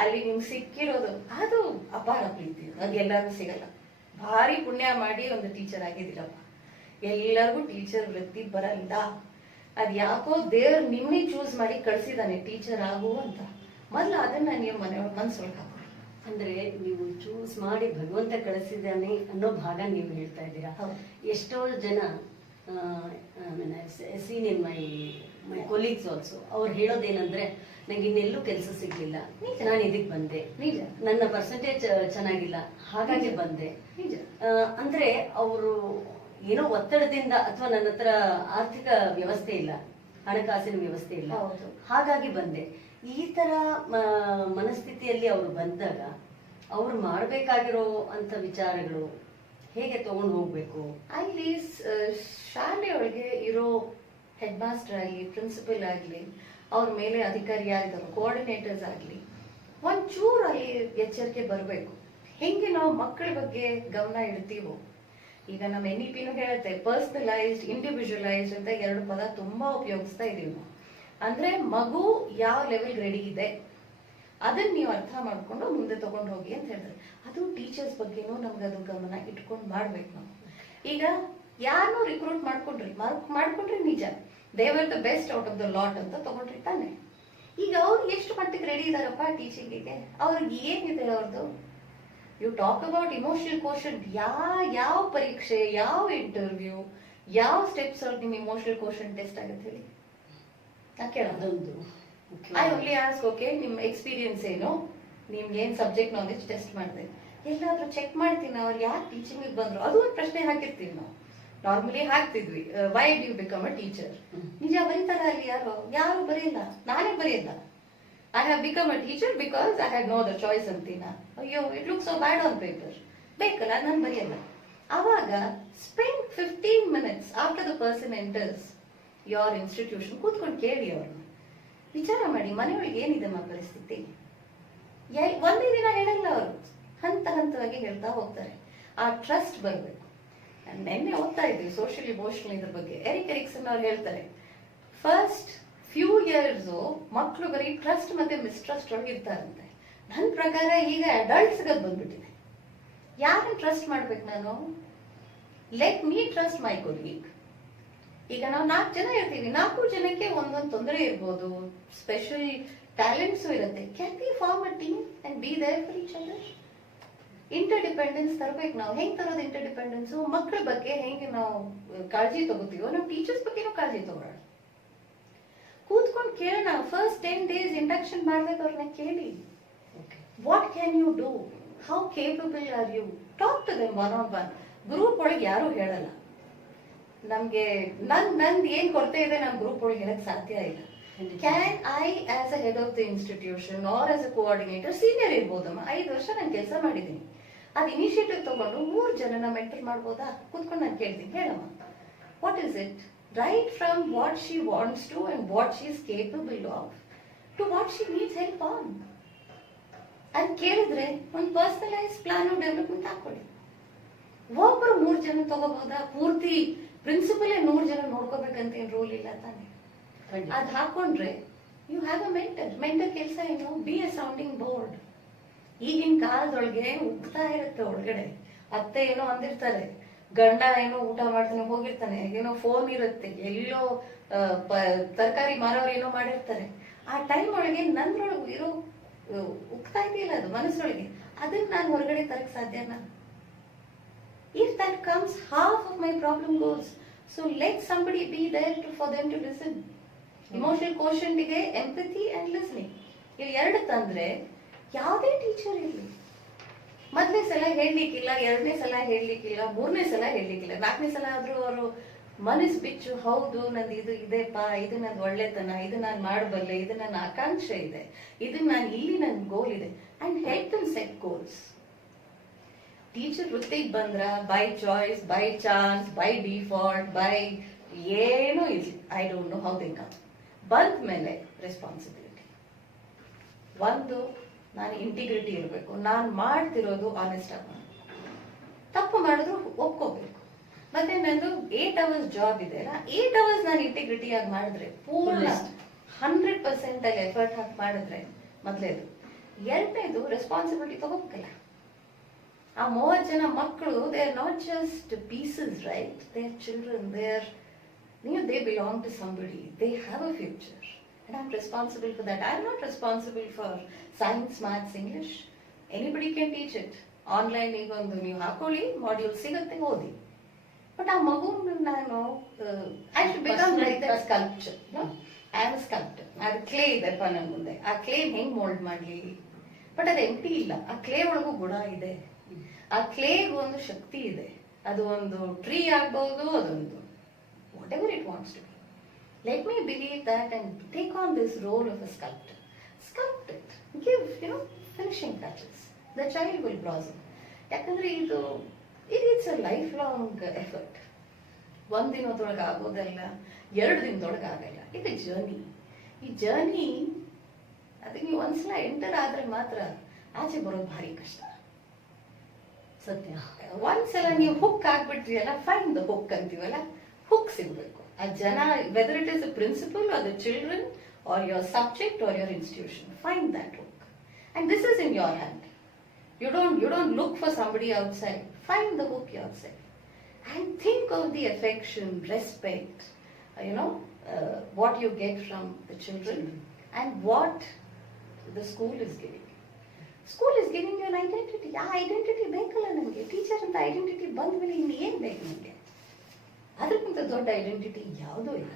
ಅಲ್ಲಿ ನಿಮ್ಗೆ ಸಿಕ್ಕಿರೋದು ಅದು ಅಪಾರ ಪ್ರೀತಿ. ಅದು ಎಲ್ಲರಿಗೂ ಸಿಗಲ್ಲ. ಭಾರಿ ಪುಣ್ಯ ಮಾಡಿ ಒಂದು ಟೀಚರ್ ಆಗಿದ್ದೀರಪ್ಪ. ಎಲ್ಲರಿಗೂ ಟೀಚರ್ ವೃತ್ತಿ ಬರಲ್ಲ. ಅದ್ ಯಾಕೋ ದೇವ್ರು ನಿಮ್ಮನ್ನೇ ಚೂಸ್ ಮಾಡಿ ಕಳ್ಸಿದಾನೆ ಟೀಚರ್ ಆಗು ಅಂತ. ಮೊದ್ಲು ಅದನ್ನ ನೀವು ಮನೆಯೊಳಗೆ ಮನ್ಸೊಳಗೆ ಹಾಕೊಳ್ಳಿ. ಅಂದ್ರೆ ನೀವು ಚೂಸ್ ಮಾಡಿ ಭಗವಂತ ಕಳಿಸಿದಾನೆ ಅನ್ನೋ ಭಾಗ ನೀವು ಹೇಳ್ತಾ ಇದ್ದೀರಾ. ಎಷ್ಟೋ ಜನ seen in my colleagues also, ಅವ್ರು ಹೇಳೋದೇನಂದ್ರೆ, ನಂಗೆ ಇನ್ನೆಲ್ಲೂ ಕೆಲಸ ಸಿಗ್ಲಿಲ್ಲ, ನಾನು ಇದಕ್ ಬಂದೆ, ನಿಜ, ನನ್ನ ಪರ್ಸೆಂಟೇಜ್ ಚೆನ್ನಾಗಿಲ್ಲ ಹಾಗಾಗಿ ಬಂದೆ. ನಿಜ. ಅಂದ್ರೆ ಅವರು ಏನೋ ಒತ್ತಡದಿಂದ ಅಥವಾ ನನ್ನ ಹತ್ರ ಆರ್ಥಿಕ ವ್ಯವಸ್ಥೆ ಇಲ್ಲ, ಹಣಕಾಸಿನ ವ್ಯವಸ್ಥೆ ಇಲ್ಲ, ಹೌದು. ಹಾಗಾಗಿ ಬಂದೆ. ಈ ತರ ಮನಸ್ಥಿತಿಯಲ್ಲಿ ಅವರು ಬಂದಾಗ ಅವ್ರು ಮಾಡ್ಬೇಕಾಗಿರೋ ಅಂತ ವಿಚಾರಗಳು ಹೇಗೆ ತಗೊಂಡು ಹೋಗ್ಬೇಕು? ಅಲ್ಲಿ ಶಾಲೆಯೊಳಗೆ ಇರೋ ಹೆಡ್ ಮಾಸ್ಟರ್ ಆಗಲಿ, ಪ್ರಿನ್ಸಿಪಲ್ ಆಗಲಿ, ಅವ್ರ ಮೇಲೆ ಅಧಿಕಾರಿ ಯಾರಿದ್ದಾರೆ, ಕೋಆರ್ಡಿನೇಟರ್ಸ್ ಆಗಲಿ, ಒಂಚೂರು ಅಲ್ಲಿ ಎಚ್ಚರಿಕೆ ಬರಬೇಕು. ಹೆಂಗೆ ನಾವು ಮಕ್ಕಳ ಬಗ್ಗೆ ಗಮನ ಇಡ್ತೀವೋ, ಈಗ ನಮ್ಮ NEPನೂ ಹೇಳುತ್ತೆ ಪರ್ಸನಲೈಸ್ಡ್, ಇಂಡಿವಿಜುವಲೈಸ್ಡ್ ಅಂತ 2 ಪದ ತುಂಬಾ ಉಪಯೋಗಿಸ್ತಾ ಇದೀವಿ ನಾವು. ಅಂದ್ರೆ ಮಗು ಯಾವ ಲೆವೆಲ್ ರೆಡಿ ಇದೆ ಅದನ್ನ ನೀವು ಅರ್ಥ ಮಾಡ್ಕೊಂಡು ಮುಂದೆ ತಗೊಂಡು ಹೋಗಿ ಅಂತ ಹೇಳಿದ್ರೆ, ಅದು ಟೀಚರ್ಸ್ ಬಗ್ಗೆನೂ ನಮ್ಗೆ ಅದು ಗಮನ ಇಟ್ಕೊಂಡು ಮಾಡ್ಬೇಕು ನಾವು. ಈಗ ಯಾರನ್ನೂ ರಿಕ್ರೂಟ್ ಮಾಡ್ಕೊಂಡ್ರಿ ನಿಜ, they were the best out of the lot ಅಂತ ತಗೊಂಡ್ರಿ ತಾನೆ. ಈಗ ಅವ್ರು ಎಷ್ಟು ಮಟ್ಟಿಗೆ ರೆಡಿ ಇದಾರಪ್ಪ ಟೀಚಿಂಗಿಗೆ, ಅವ್ರಿಗೆ ಏನಿದೆ ಅವ್ರದ್ದು? You talk about emotional quotient. ಯಾವ ಪರೀಕ್ಷೆ, ಯಾವ ಇಂಟರ್ವ್ಯೂ, ಯಾವ ಸ್ಟೆಪ್ಸ್ ಅವ್ರಿಗೆ ನಿಮ್ ಇಮೋಷನಲ್ ಕೋಶಂಟ್ ಟೆಸ್ಟ್ ಆಗುತ್ತೆ ಹೇಳಿ? ನಾ ಕೇಳೋದು ಐ ಓನ್ಲಿ ಆಸ್ಕ್, ಓಕೆ ನಿಮ್ ಎಕ್ಸ್ಪೀರಿಯನ್ಸ್ ಏನು, ನಿಮ್ಗೆ ಏನ್ ಸಬ್ಜೆಕ್ಟ್ ನಾಲೆಜ್ ಟೆಸ್ಟ್ ಮಾಡಿದೆ, ಎಲ್ಲಾದ್ರೂ ಚೆಕ್ ಮಾಡ್ತೀನಿ ಅವ್ರು ಯಾಕೆ ಟೀಚಿಂಗ್ ಬಂದ್ರು, ಅದು ಒಂದು ಪ್ರಶ್ನೆ ಹಾಕಿರ್ತೀವಿ ನಾವು. ನಾರ್ಮಲಿ ಹಾಕ್ತಿದ್ವಿ, why do you become a teacher. ನಿಜ ಬರೀತಾರ ಅಲ್ಲಿ ಯಾರು ಬರೆಯಲ್ಲ, ನಾನೇ ಬರೆಯಲ್ಲ. I have become a teacher because I had no the choice ಅಂತೀನ. ಅಯ್ಯೋ it look so bad on paper, ಬೇಕಲ್ಲ ನಾನು ಬರೆಯಲ್ಲ. ಅವಾಗ spend 15 minutes after the person enters your institution, ಕೂತ್ಕೊಂಡು ಕೇಳಿ ಅವ್ರನ್ನ, ವಿಚಾರ ಮಾಡಿ ಮನೆಯೊಳಗೆ ಏನಿದೆ ನಮ್ಮ ಪರಿಸ್ಥಿತಿ. ಒಂದೇ ದಿನ ಹೇಳಲ್ಲ ಅವರು, ಹಂತವಾಗಿ ಹೇಳ್ತಾ ಹೋಗ್ತಾರೆ. ಆ ಟ್ರಸ್ಟ್ ಬರಬೇಕು. ನೆನ್ನೆ ಓದ್ತಾ ಇದ್ವಿ ಸೋಷಿಯಲ್ ಇಮೋಷನಲ್ ಇದ್ರ ಬಗ್ಗೆ. ಎರಿಕ್ ಎರಿಕ್ಸನ್ ಅವ್ರು ಹೇಳ್ತಾರೆ, ಫಸ್ಟ್ ಫ್ಯೂ ಇಯರ್ಸ್ ಮಕ್ಕಳು ಬರೀ ಟ್ರಸ್ಟ್ ಮತ್ತೆ ಮಿಸ್ಟ್ರಸ್ಟ್ ಒಳಗೆ ಇರ್ತಾರಂತೆ. ನನ್ನ ಪ್ರಕಾರ ಈಗ ಅಡಲ್ಟ್ಸ್ ಅದು ಬಂದ್ಬಿಟ್ಟಿದೆ. ಯಾರನ್ನ ಟ್ರಸ್ಟ್ ಮಾಡ್ಬೇಕು ನಾನು? ಲೆಟ್ ಮೀ ಟ್ರಸ್ಟ್ ಮೈ ಕೊಲೀಗ್. ಈಗ ನಾವು 4 ಜನ ಇರ್ತೀವಿ, 4 ಜನಕ್ಕೆ ಒಂದೊಂದು ತೊಂದರೆ ಇರ್ಬೋದು, ಸ್ಪೆಷಲ್ ಟ್ಯಾಲೆಂಟ್ಸು ಇರುತ್ತೆ. Can we form a team and be there for each other? Interdependence ತರಬೇಕು ನಾವು. ಹೆಂಗ್ ತರೋದು ಇಂಟರ್ಡಿಪೆಂಡೆನ್ಸ್? ಮಕ್ಕಳ ಬಗ್ಗೆ ಹೆಂಗೆ ನಾವು ಕಾಳಜಿ ತಗೋತೀವೋ ನಮ್ಮ ಟೀಚರ್ಸ್ ಬಗ್ಗೆನೂ ಕಾಳಜಿ ತಗೊಳ್ಳೋಣ. ಕೂತ್ಕೊಂಡು ಕೇಳೋಣ. ಫಸ್ಟ್ 10 days ಇಂಡಕ್ಷನ್ ಮಾಡಿದಾಗ ಅವ್ರನ್ನ ಕೇಳಿ, what can you do, how capable are you, talk to them one on one. Group ಒಳಗೆ ಯಾರು ಹೇಳಲ್ಲ. ನಮ್ಗೆ ನಂದ್ ಏನ್ ಕೊರತೆ ಇದೆ ನಾನು ಗ್ರೂಪ್ ಒಳಗೆ ಹೇಳಕ್ ಸಾಧ್ಯ ಇಲ್ಲ. Can I as a head of the institution or as a coordinator, senior ಇರ್ಬೋದಮ್ಮ, 5 ವರ್ಷ ನಾನು ಕೆಲಸ ಮಾಡಿದ್ದೀನಿ, ಅದು ಇನಿಷಿಯೇಟಿವ್ ತಗೊಂಡು 3 ಜನನ ಮೆಂಟರ್ ಮಾಡ್ಬೋದಾ? ಕೂತ್ಕೊಂಡು ನಾನು ಕೇಳ್ತೀನಿ, ಹೇಳಮ್ಮ what is it, right from what she wants to and what she is capable of to what she needs help on. ಅದು ಕೇಳಿದ್ರೆ ಒಂದು ಪರ್ಸನಲೈಸ್ ಪ್ಲಾನ್ ಡೆವಲಪ್ಮೆಂಟ್ ಹಾಕೊಳ್ಳಿ. ಒಬ್ಬರು 3 ಜನ ತಗೋಬಹುದಾ? ಪೂರ್ತಿ ಪ್ರಿನ್ಸಿಪಲ್ 100 ಜನ ನೋಡ್ಕೋಬೇಕಂತ ಏನ್ ರೂಲ್ ಇಲ್ಲ ತಾನೆ. ಅದ್ ಹಾಕೊಂಡ್ರೆ ಯು ಹ್ಯಾವ್ ಅ ಮೆಂಟರ್ ಕೆಲಸ ಏನು? B A sounding board. ಈಗಿನ ಕಾಲದೊಳಗೆ ಉಗ್ತಾ ಇರುತ್ತೆ ಒಳಗಡೆ. ಅತ್ತೆ ಏನೋ ಅಂದಿರ್ತಾರೆ, ಗಂಡ ಏನೋ ಊಟ ಮಾಡ್ತಾನೆ ಹೋಗಿರ್ತಾನೆ, ಏನೋ ಫೋನ್ ಇರುತ್ತೆ, ಎಲ್ಲೋ ತರಕಾರಿ ಮಾರೋರು ಏನೋ ಮಾಡಿರ್ತಾರೆ. ಆ ಟೈಮ್ ಒಳಗೆ ನನ್ನೊಳಗೆ ಇರೋ ಉಗ್ತಾ ಇದೆಯಲ್ಲ ಅದು ಮನಸ್ಸೊಳಗೆ, ಅದನ್ನ ನಾನು ಹೊರಗಡೆ ತರಕ್ ಸಾಧ್ಯನಾ? If that comes, half of my problem goes. So let somebody be there for them to listen. Emotional quotient ಗೆ empathy and listening. ಇಲ್ಲಿ 2 ತಂದ್ರೆ ಯಾವುದೇ ಟೀಚರ್ ಇರಲಿ, ಮೊದಲನೇ ಸಲ ಹೇಳಲಿಕ್ಕಿಲ್ಲ, 2ನೇ ಸಲ ಹೇಳಲಿಕ್ಕಿಲ್ಲ, 3ನೇ ಸಲ ಹೇಳಲಿಕ್ಕಿಲ್ಲ, 4ನೇ ಸಲ ಆದ್ರೂ ಅವರು ಮನಸ್ಸು ಬಿಚ್ಚು, ಹೌದು ನಂದು ಇದು ಇದೆಪ್ಪ, ಇದು ನಂದು ಒಳ್ಳೆತನ, ಇದು ನಾನು ಮಾಡಬಲ್ಲೆ, ಇದು ನನ್ನ ಆಕಾಂಕ್ಷೆ ಇದೆ, ಇದು ನಾನು ಇಲ್ಲಿ ನನ್ನ ಗೋಲ್ ಇದೆ, and help them set goals. Teacher ವೃತ್ತಿಗೆ ಬಂದ್ರ by choice, by chance, by default, by ಏನೋ ಇರ್ಲಿ, I don't know how they come, ಬಂದ ಮೇಲೆ ರೆಸ್ಪಾನ್ಸಿಬಿಲಿಟಿ ಒಂದು, ನಾನು ಇಂಟಿಗ್ರಿಟಿ ಇರಬೇಕು, ನಾನು ಮಾಡ್ತಿರೋದು ಆನೆಸ್ಟ್ ಆಗಿ, ತಪ್ಪು ಮಾಡಿದ್ರು ಒಪ್ಕೋಬೇಕು. ಮತ್ತೆ ನಂದು 8 hours ಜಾಬ್ ಇದೆ, 8 hours ನಾನು ಇಂಟಿಗ್ರಿಟಿ ಆಗಿ ಮಾಡಿದ್ರೆ, ಪೂರ್ಣ 100% ಆಗಿ ಎಫರ್ಟ್ ಹಾಕಿ ಮಾಡಿದ್ರೆ ಮೊದಲೇದು. 2ನೇದು ರೆಸ್ಪಾನ್ಸಿಬಿಲಿಟಿ ತಗೋಬೇಕಲ್ಲ. ಆ 30 ಜನ ಮಕ್ಕಳು, they are not just pieces, right? They are children, they belong to somebody, they have a future, and I'm responsible for that. I'm not responsible for science, maths, English. Anybody can teach it. Online ಈಗ ಒಂದು ನೀವು ಹಾಕೊಳ್ಳಿ, module ಸಿಗುತ್ತೆ, ಓದಿ. But ಆ ಮಗು ನಾನು I should become like that sculpture. I am sculptor. ಅದು ಕ್ಲೇ ಇದೆಪ್ಪ ನನ್ನ ಮುಂದೆ, ಆ ಕ್ಲೇ ಹೆಂಗ್ ಮೋಲ್ಡ್ ಮಾಡ್ಲಿ? ಬಟ್ ಅದು ಎಂಟಿ ಇಲ್ಲ, ಆ ಕ್ಲೇ ಒಳಗೂ ಗುಣ ಇದೆ, ಆ ಕ್ಲೇಗೂ ಒಂದು ಶಕ್ತಿ ಇದೆ. ಅದು ಒಂದು ಟ್ರೀ ಆಗ್ಬಹುದು, ಅದೊಂದು whatever it wants to be. Let me believe that and take on this role of a sculptor. Sculpt it, give finishing touches, the child will blossom. ಯಾಕಂದ್ರೆ it's a lifelong effort. ಒಂದ್ ದಿನದೊಳಗೆ ಆಗೋದಲ್ಲ, 2 ದಿನದೊಳಗೆ ಆಗಲ್ಲ. ಇದು journey. ಈ journey ಅದಕ್ಕೆ ನೀವು ಒಂದ್ಸಲ ಎಂಟರ್ ಆದ್ರೆ ಮಾತ್ರ ಆಚೆ ಬರೋದು ಭಾರಿ ಕಷ್ಟ. ಸತ್ಯ. ಒಂದ್ಸಲ ನೀವು ಹುಕ್ ಆಗ್ಬಿಟ್ರಿ ಅಲ್ಲ, ಫೈನ್ ದ ಹುಕ್ ಅಂತೀವಲ್ಲ, ಹುಕ್ ಸಿಗ್ಬೇಕು. ಆ ಜನ, whether it is the principal or the children or your subject or your institution, find that hook. And this is in your hand. You don't look for somebody outside. Find the hook yourself. And think of the affection, respect, what you get from the children and what the school is giving you. School is giving you an identity. ಆ identity ಬೇಕಲ್ಲ ನನಗೆ. Teacher ಅಂತ identity ಬಂದ ಮೇಲೆ ಇನ್ನು ಏನ್ ಬೇಕು ನನಗೆ? ಅದಕ್ಕಿಂತ ದೊಡ್ಡ ಐಡೆಂಟಿಟಿ ಯಾವುದೂ ಇಲ್ಲ.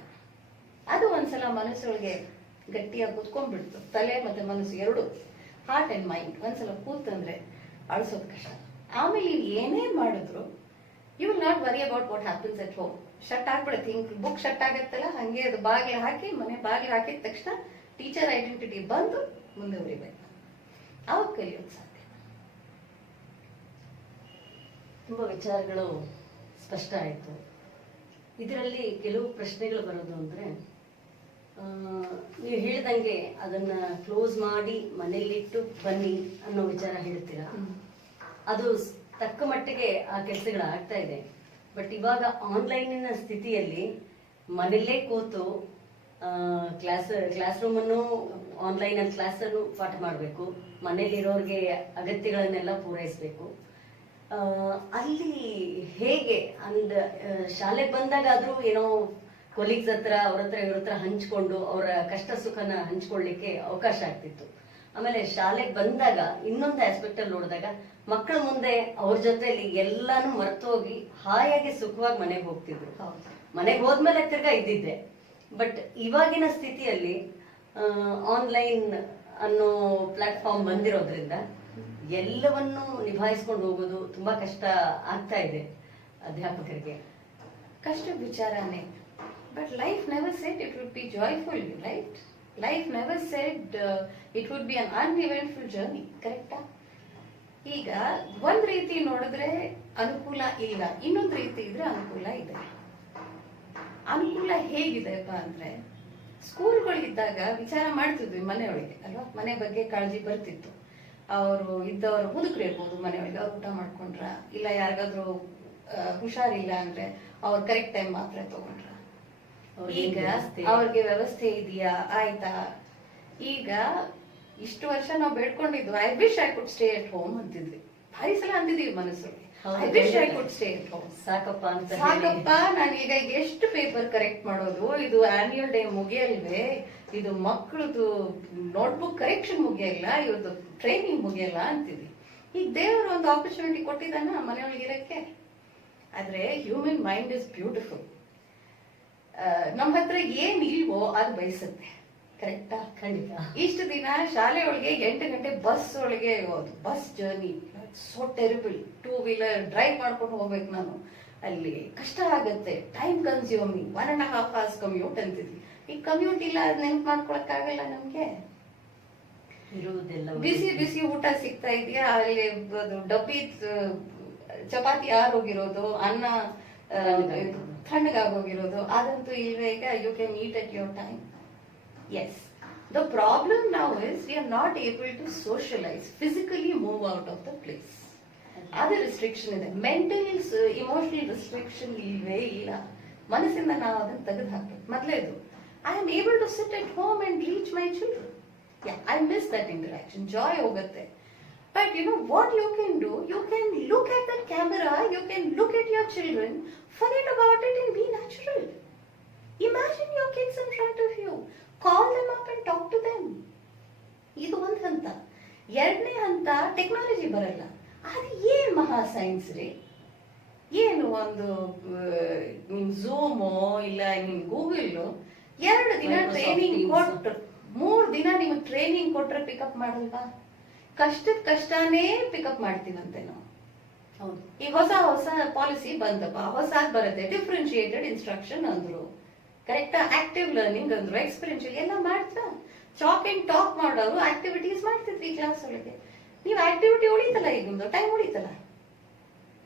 ಅದು ಒಂದ್ಸಲ ಮನಸ್ಸೊಳಗೆ ಗಟ್ಟಿಯಾಗಿ ಕುತ್ಕೊಂಡ್ಬಿಡ್ತು, ತಲೆ ಮತ್ತೆ ಮನಸ್ಸು ಎರಡು, ಹಾರ್ಟ್ ಅಂಡ್ ಮೈಂಡ್ ಒಂದ್ಸಲ ಕೂತಂದ್ರೆ ಅಳಿಸೋದು ಕಷ್ಟ. ಆಮೇಲೆ ನೀವು ಏನೇ ಮಾಡಿದ್ರು you will not worry about what happens at home. Shut ಆಗ್ಬಿಡುತ್ತೆ, ಹಿಂಗ್ ಬುಕ್ ಶಟ್ ಆಗತ್ತಲ್ಲ, ಹಂಗೆ ಅದು ಬಾಗಿಲು ಹಾಕಿ, ಮನೆ ಬಾಗಿಲು ಹಾಕಿದ ತಕ್ಷಣ ಟೀಚರ್ ಐಡೆಂಟಿಟಿ ಬಂದು ಮುಂದೆ ಉಳಿಬೇಕು. ಅವಾಗ ಕಲಿಯೋದು ಸಾಧ್ಯ. ತುಂಬ ವಿಚಾರಗಳು ಸ್ಪಷ್ಟ ಆಯಿತು. ಇದರಲ್ಲಿ ಕೆಲವು ಪ್ರಶ್ನೆಗಳು ಬರೋದು ಅಂದರೆ, ನೀವು ಹೇಳಿದಂಗೆ ಅದನ್ನ ಕ್ಲೋಸ್ ಮಾಡಿ ಮನೆಯಲ್ಲಿಟ್ಟು ಬನ್ನಿ ಅನ್ನೋ ವಿಚಾರ ಹೇಳ್ತೀರಾ. ಅದು ತಕ್ಕ ಮಟ್ಟಿಗೆ ಆ ಕೆಲಸಗಳು ಆಗ್ತಾ ಇದೆ. ಬಟ್ ಇವಾಗ ಆನ್ಲೈನಿನ ಸ್ಥಿತಿಯಲ್ಲಿ ಮನೆಯಲ್ಲೇ ಕೂತು ಕ್ಲಾಸ್ ರೂಮನ್ನು ಆನ್ಲೈನಲ್ಲಿ ಕ್ಲಾಸನ್ನು ಪಾಠ ಮಾಡಬೇಕು, ಮನೇಲಿರೋರಿಗೆ ಅಗತ್ಯಗಳನ್ನೆಲ್ಲ ಪೂರೈಸಬೇಕು. ಅಲ್ಲಿ ಹೇಗೆ ಅಂಡ್ ಶಾಲೆಗೆ ಬಂದಾಗಾದ್ರೂ ಏನೋ ಕೊಲೀಗ್ಸ್ ಹತ್ರ ಅವ್ರ ಹತ್ರ ಇವ್ರ ಹತ್ರ ಹಂಚ್ಕೊಂಡು ಅವರ ಕಷ್ಟ ಸುಖನ ಹಂಚ್ಕೊಳ್ಳಿಕ್ಕೆ ಅವಕಾಶ ಆಗ್ತಿತ್ತು. ಆಮೇಲೆ ಶಾಲೆಗೆ ಬಂದಾಗ ಇನ್ನೊಂದು ಆಸ್ಪೆಕ್ಟ್ ಅಲ್ಲಿ ನೋಡಿದಾಗ ಮಕ್ಕಳ ಮುಂದೆ ಅವ್ರ ಜೊತೆಲಿ ಎಲ್ಲಾನು ಮರ್ತೋಗಿ ಹಾಯಾಗಿ ಸುಖವಾಗಿ ಮನೆಗೆ ಹೋಗ್ತಿದ್ರು. ಮನೆಗೆ ಹೋದ್ಮೇಲೆ ತಿರ್ಗಾ ಇದ್ದಿದ್ದೆ. ಬಟ್ ಇವಾಗಿನ ಸ್ಥಿತಿಯಲ್ಲಿ ಆನ್ಲೈನ್ ಅನ್ನೋ ಪ್ಲಾಟ್ಫಾರ್ಮ್ ಬಂದಿರೋದ್ರಿಂದ ಎಲ್ಲವನ್ನೂ ನಿಭಾಯಿಸ್ಕೊಂಡು ಹೋಗೋದು ತುಂಬಾ ಕಷ್ಟ ಆಗ್ತಾ ಇದೆ ಅಧ್ಯಾಪಕರಿಗೆ. ಕಷ್ಟದ ವಿಚಾರನೇ. But life never said it would be joyful, right? Life never said it would be an uneventful journey, correcta? ಈಗ ಒಂದ್ ರೀತಿ ನೋಡಿದ್ರೆ ಅನುಕೂಲ ಇಲ್ಲ, ಇನ್ನೊಂದ್ ರೀತಿ ಇದ್ರೆ ಅನುಕೂಲ ಇದೆ. ಅನುಕೂಲ ಹೇಗಿದೆಪ್ಪ ಅಂದ್ರೆ, ಸ್ಕೂಲ್ಗಳಿದ್ದಾಗ ವಿಚಾರ ಮಾಡ್ತಿದ್ವಿ ಮನೆಯೊಳಗೆ ಅಲ್ವಾ, ಮನೆ ಬಗ್ಗೆ ಕಾಳಜಿ ಬರ್ತಿತ್ತು. ಅವರು ಇದ್ದವರು ಮುದುಕರು ಇರ್ಬೋದು ಮನೆಯೊಳಗೆ, ಅವ್ರು ಊಟ ಮಾಡ್ಕೊಂಡ್ರ, ಇಲ್ಲ ಯಾರಿಗಾದ್ರೂ ಹುಷಾರಿಲ್ಲ ಅಂದ್ರೆ ಅವ್ರು ಕರೆಕ್ಟ್ ಟೈಮ್ ಮಾತ್ರ ತಗೊಂಡ್ರ. ಈಗ ಅವ್ರಿಗೆ ವ್ಯವಸ್ಥೆ ಇದೆಯಾ, ಆಯ್ತಾ? ಈಗ ಇಷ್ಟು ವರ್ಷ ನಾವು ಬೇಡ್ಕೊಂಡಿದ್ವು, I wish I could stay at home ಅಂತಿದ್ವಿ. ಭಾರಿ ಸಲ ಅಂತಿದೀವಿ ಮನಸ್ಸಲ್ಲಿ, I wish I could stay at home. ಸಾಕಪ್ಪ ನಾನೀಗ ಎಷ್ಟು ಪೇಪರ್ ಕರೆಕ್ಟ್ ಮಾಡೋದು, ಇದು ಆನ್ಯುವಲ್ ಡೇ ಮುಗಿಯಲ್ವೇ, ಇದು ಮಕ್ಕಳದು ನೋಟ್ಬುಕ್ ಕರೆಕ್ಷನ್ ಮುಗಿಯಲ್ಲ, ಇವತ್ತು ಟ್ರೈನಿಂಗ್ ಮುಗಿಯಲ್ಲ ಅಂತಿದ್ವಿ. ಈಗ ದೇವರು ಒಂದು ಆಪರ್ಚುನಿಟಿ ಕೊಟ್ಟಿದ್ದಾನ ಮನೆಯೊಳಗಿರಕ್ಕೆ. ಆದ್ರೆ ಹ್ಯೂಮನ್ ಮೈಂಡ್ ಇಸ್ ಬ್ಯೂಟಿಫುಲ್. ನಮ್ಮ ಹತ್ರ ಏನ್ ಇಲ್ವೋ ಅದು ಬಯಸುತ್ತೆ, ಕರೆಕ್ಟಾ? ಖಂಡಿತ. ಇಷ್ಟು ದಿನ ಶಾಲೆ ಒಳಗೆ 8 ಗಂಟೆ ಬಸ್ ಒಳಗೆ bus journey so terrible. 2 wheeler drive ಮಾಡ್ಕೊಂಡು ಹೋಗ್ಬೇಕು ನಾನು, ಅಲ್ಲಿ ಕಷ್ಟ ಆಗತ್ತೆ, ಟೈಮ್ ಕನ್ಸ್ಯೂಮಿಂಗ್, 1.5 hours ಕಮ್ಯೂಟ್ ಅಂತಿದ್ವಿ. ಈಗ ಕಮ್ಯೂಟ್ ಇಲ್ಲ, ಅದ್ ನೆನ್ಪು ಮಾಡ್ಕೊಳಕ್ ಆಗಲ್ಲ ನಮ್ಗೆ. ಬಿಸಿ ಬಿಸಿ ಊಟ ಸಿಗ್ತಾ ಇದೆಯಾ, ಅಲ್ಲಿ ಡಬ್ಬಿ ಚಪಾತಿ ಆರೋಗಿರೋದು, ಅನ್ನ ತಣ್ಣಗಾಗೋಗಿರೋದು ಅದಂತೂ ಇಲ್ವೇ. ಈಗ you can eat at your time. Yes, the problem now is we are not able to socialise, physically move out of the place. ಅದು ರಿಸ್ಟ್ರಿಕ್ಷನ್ ಇದೆ. ಮೆಂಟಲ್ ಇಮೋಷನಲ್ ರಿಸ್ಟ್ರಿಕ್ಷನ್ ಇಲ್ವೇ ಇಲ್ಲ. ಮನಸ್ಸಿಂದ ನಾವು ಅದನ್ನ ತೆಗೆದು ಹಾಕ್ಬೇಕು. ಮೊದಲೇದು, I am able to sit at home and reach my children. I miss that interaction. Joy ಹೋಗುತ್ತೆ. But you know what you can do? You can look at that camera, you can look at your children, forget about it and be natural. Imagine your kids in front of you. Call them up and talk to them. ಇದು ಒಂದು ಹಂತ. ಎರಡನೇ ಹಂತ, technology ಬರಲ್ಲ. ಅದು ಏನ್ ಮಹಾ science ರೀ? ಏನು ಒಂದು ನಿಮ್ ಝೂಮೋ ಇಲ್ಲ ನಿಮ್ ಗೂಗಲ್ 2 ದಿನ ಟ್ರೈನಿಂಗ್ ಕೊಟ್ಟು 3 ದಿನ ನಿಮ್ಗೆ ಟ್ರೈನಿಂಗ್ ಕೊಟ್ರೆ ಪಿಕಪ್ ಮಾಡಲ್ವಾ? ಕಷ್ಟದ ಕಷ್ಟನೇ ಪಿಕಪ್ ಮಾಡ್ತೀವಂತೆ ನಾವು. ಹೌದು. ಈಗ ಹೊಸ ಪಾಲಿಸಿ ಬಂತಪ್ಪ, ಹೊಸಾದ್ ಬರುತ್ತೆ, ಡಿಫ್ರೆನ್ಶಿಯೇಟೆಡ್ ಇನ್ಸ್ಟ್ರಕ್ಷನ್ ಅಂದ್ರು, ಕರೆಕ್ಟಾ, ಆಕ್ಟಿವ್ ಲರ್ನಿಂಗ್ ಅಂದ್ರು, ಎಕ್ಸ್ಪೀರಿಯನ್ಷಿಯಲ್ ಎಲ್ಲ ಮಾಡ್ತಾ ಚಾಕ್ ಅಂಡ್ ಟಾಕ್ ಮಾಡೋರು ಆಕ್ಟಿವಿಟೀಸ್ ಮಾಡ್ತಿದ್ವಿ ಕ್ಲಾಸ್ ಒಳಗೆ. ನೀವು ಆಕ್ಟಿವಿಟಿ ಉಳಿತಲ್ಲ, ಈಗ ನಿಮ್ದು ಟೈಮ್ ಉಳಿತಲ್ಲ,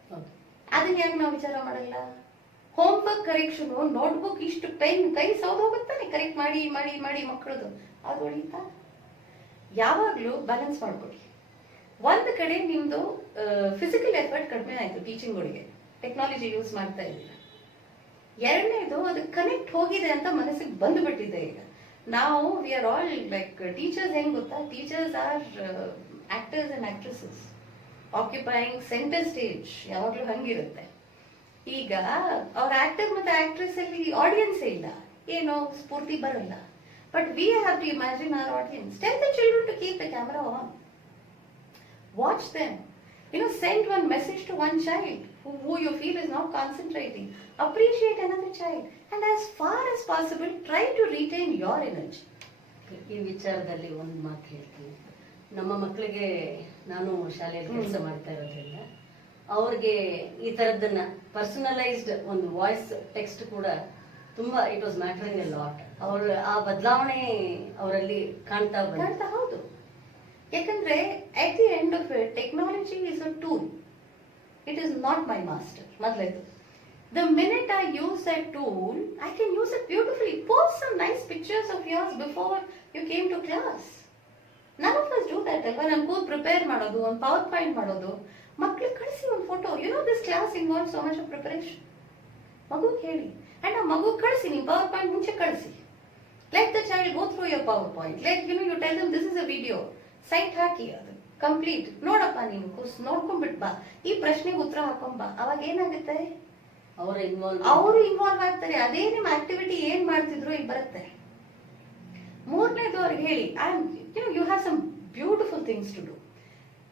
ಹೌದು. ಅದನ್ನ ಯಾಕೆ ನಾವು ವಿಚಾರ ಮಾಡಲ್ಲ? ಹೋಮ್ ವರ್ಕ್ ಕರೆಕ್ಷನ್, ನೋಟ್ಬುಕ್ ಇಷ್ಟು ಪೆನ್ ಕೈ ಸೌದ್ ಹೋಗುತ್ತಾನೆ ಕರೆಕ್ಟ್ ಮಾಡಿ ಮಾಡಿ ಮಾಡಿ ಮಕ್ಕಳದು, ಅದು ಉಳಿತಾ? ಯಾವಾಗ್ಲೂ ಬ್ಯಾಲೆನ್ಸ್ ಮಾಡ್ಕೊಡಿ. ಒಂದ್ ಕಡೆ ನಿಮ್ದು ಫಿಸಿಕಲ್ ಎಫರ್ಟ್ ಕಡಿಮೆ ಆಯ್ತು ಟೀಚಿಂಗ್ ಒಳಗೆ, ಟೆಕ್ನಾಲಜಿ ಯೂಸ್ ಮಾಡ್ತಾ ಇದ್ದೀರಾ. ಎರಡನೇದು ಅದು ಕನೆಕ್ಟ್ ಹೋಗಿದೆ ಅಂತ ಮನಸ್ಸಿಗೆ ಬಂದ್ಬಿಟ್ಟಿದೆ. ಈಗ ನಾವು we are all like teachers, ಹೆಂಗ್ ಗೊತ್ತಾ, teachers R actors and actresses occupying centre stage, ಯಾವಾಗ್ಲೂ ಹಂಗಿರುತ್ತೆ. ಈಗ ಅವ್ರ ಆಕ್ಟರ್ ಮತ್ತೆ ಆಕ್ಟ್ರೆಸ್ ಅಲ್ಲಿ ಆಡಿಯನ್ಸ್ ಇಲ್ಲ, ಏನೋ ಸ್ಫೂರ್ತಿ ಬರಲ್ಲ. But we have to imagine our audience. Tell the children to keep the camera on, watch them, send one message to one child who you feel is not concentrating, appreciate another child, and as far as possible try to retain your energy. ಈ ವಿಚಾರದಲ್ಲಿ ಒಂದು ಮಾತು ಹೇಳ್ತೀನಿ. ನಮ್ಮ ಮಕ್ಕಳಿಗೆ ನಾನು ಶಾಲೆಯಲ್ಲಿ ಕೆಲಸ ಮಾಡ್ತಾ ಇರೋದ್ರಿಂದ ಅವ್ರಿಗೆ ಈ ತರದ್ದನ್ನ ಪರ್ಸನಲೈಸ್ಡ್ ಒಂದು ವಾಯ್ಸ್ ಟೆಕ್ಸ್ಟ್ ಕೂಡ ತುಂಬಾ it was mattering a lot. ಅವ್ರ ಆ ಬದಲಾವಣೆ ಅವರಲ್ಲಿ ಕಾಣ್ತಾ ಬಂತು. ಹೌದು, ಯಾಕಂದ್ರೆ at the end of it technology is a tool, it is not my master. ಮೊದಲೇದು, the minute I use that tool, I can use it beautifully. Post some nice pictures of yours before you came to class. None of us do that ಅಲ್ವಾ? ನಾನು ಕೂತ್ prepare ಮಾಡೋದು, ಒಂದು power point ಮಾಡೋದು, ಮಕ್ಳಿಗೆ ಕಳಿಸಿ ಒಂದು photo, this class involve so much of preparation. ಮಗು ಹೇಳಿ, ಅಂಡ್ ಆ ಮಗು ಕಳಿಸಿ, ನೀವು ಪವರ್ ಪಾಯಿಂಟ್ ಮುಂಚೆ ಕಳಿಸಿ. Let the child go through your PowerPoint. Like you tell them this is a video, site ಹಾಕಿ, ಅದು ಕಂಪ್ಲೀಟ್ ನೋಡಪ್ಪ, ನೀನು ನೋಡ್ಕೊಂಡ್ಬಿಟ್ ಬಾ, ಈ ಪ್ರಶ್ನೆಗೆ ಉತ್ತರ ಹಾಕೊಂಬಾ. ಅವಾಗ ಏನಾಗುತ್ತೆ, ಅವರು ಇನ್ವಾಲ್ವ್ ಆಗ್ತಾರೆ. ಅದೇ ನಿಮ್ ಆಕ್ಟಿವಿಟಿ ಏನ್ ಮಾಡ್ತಿದ್ರು ಈಗ ಬರುತ್ತೆ. ಮೂರನೇದು ಅವ್ರಿಗೆ ಹೇಳಿ, you have some beautiful things to do.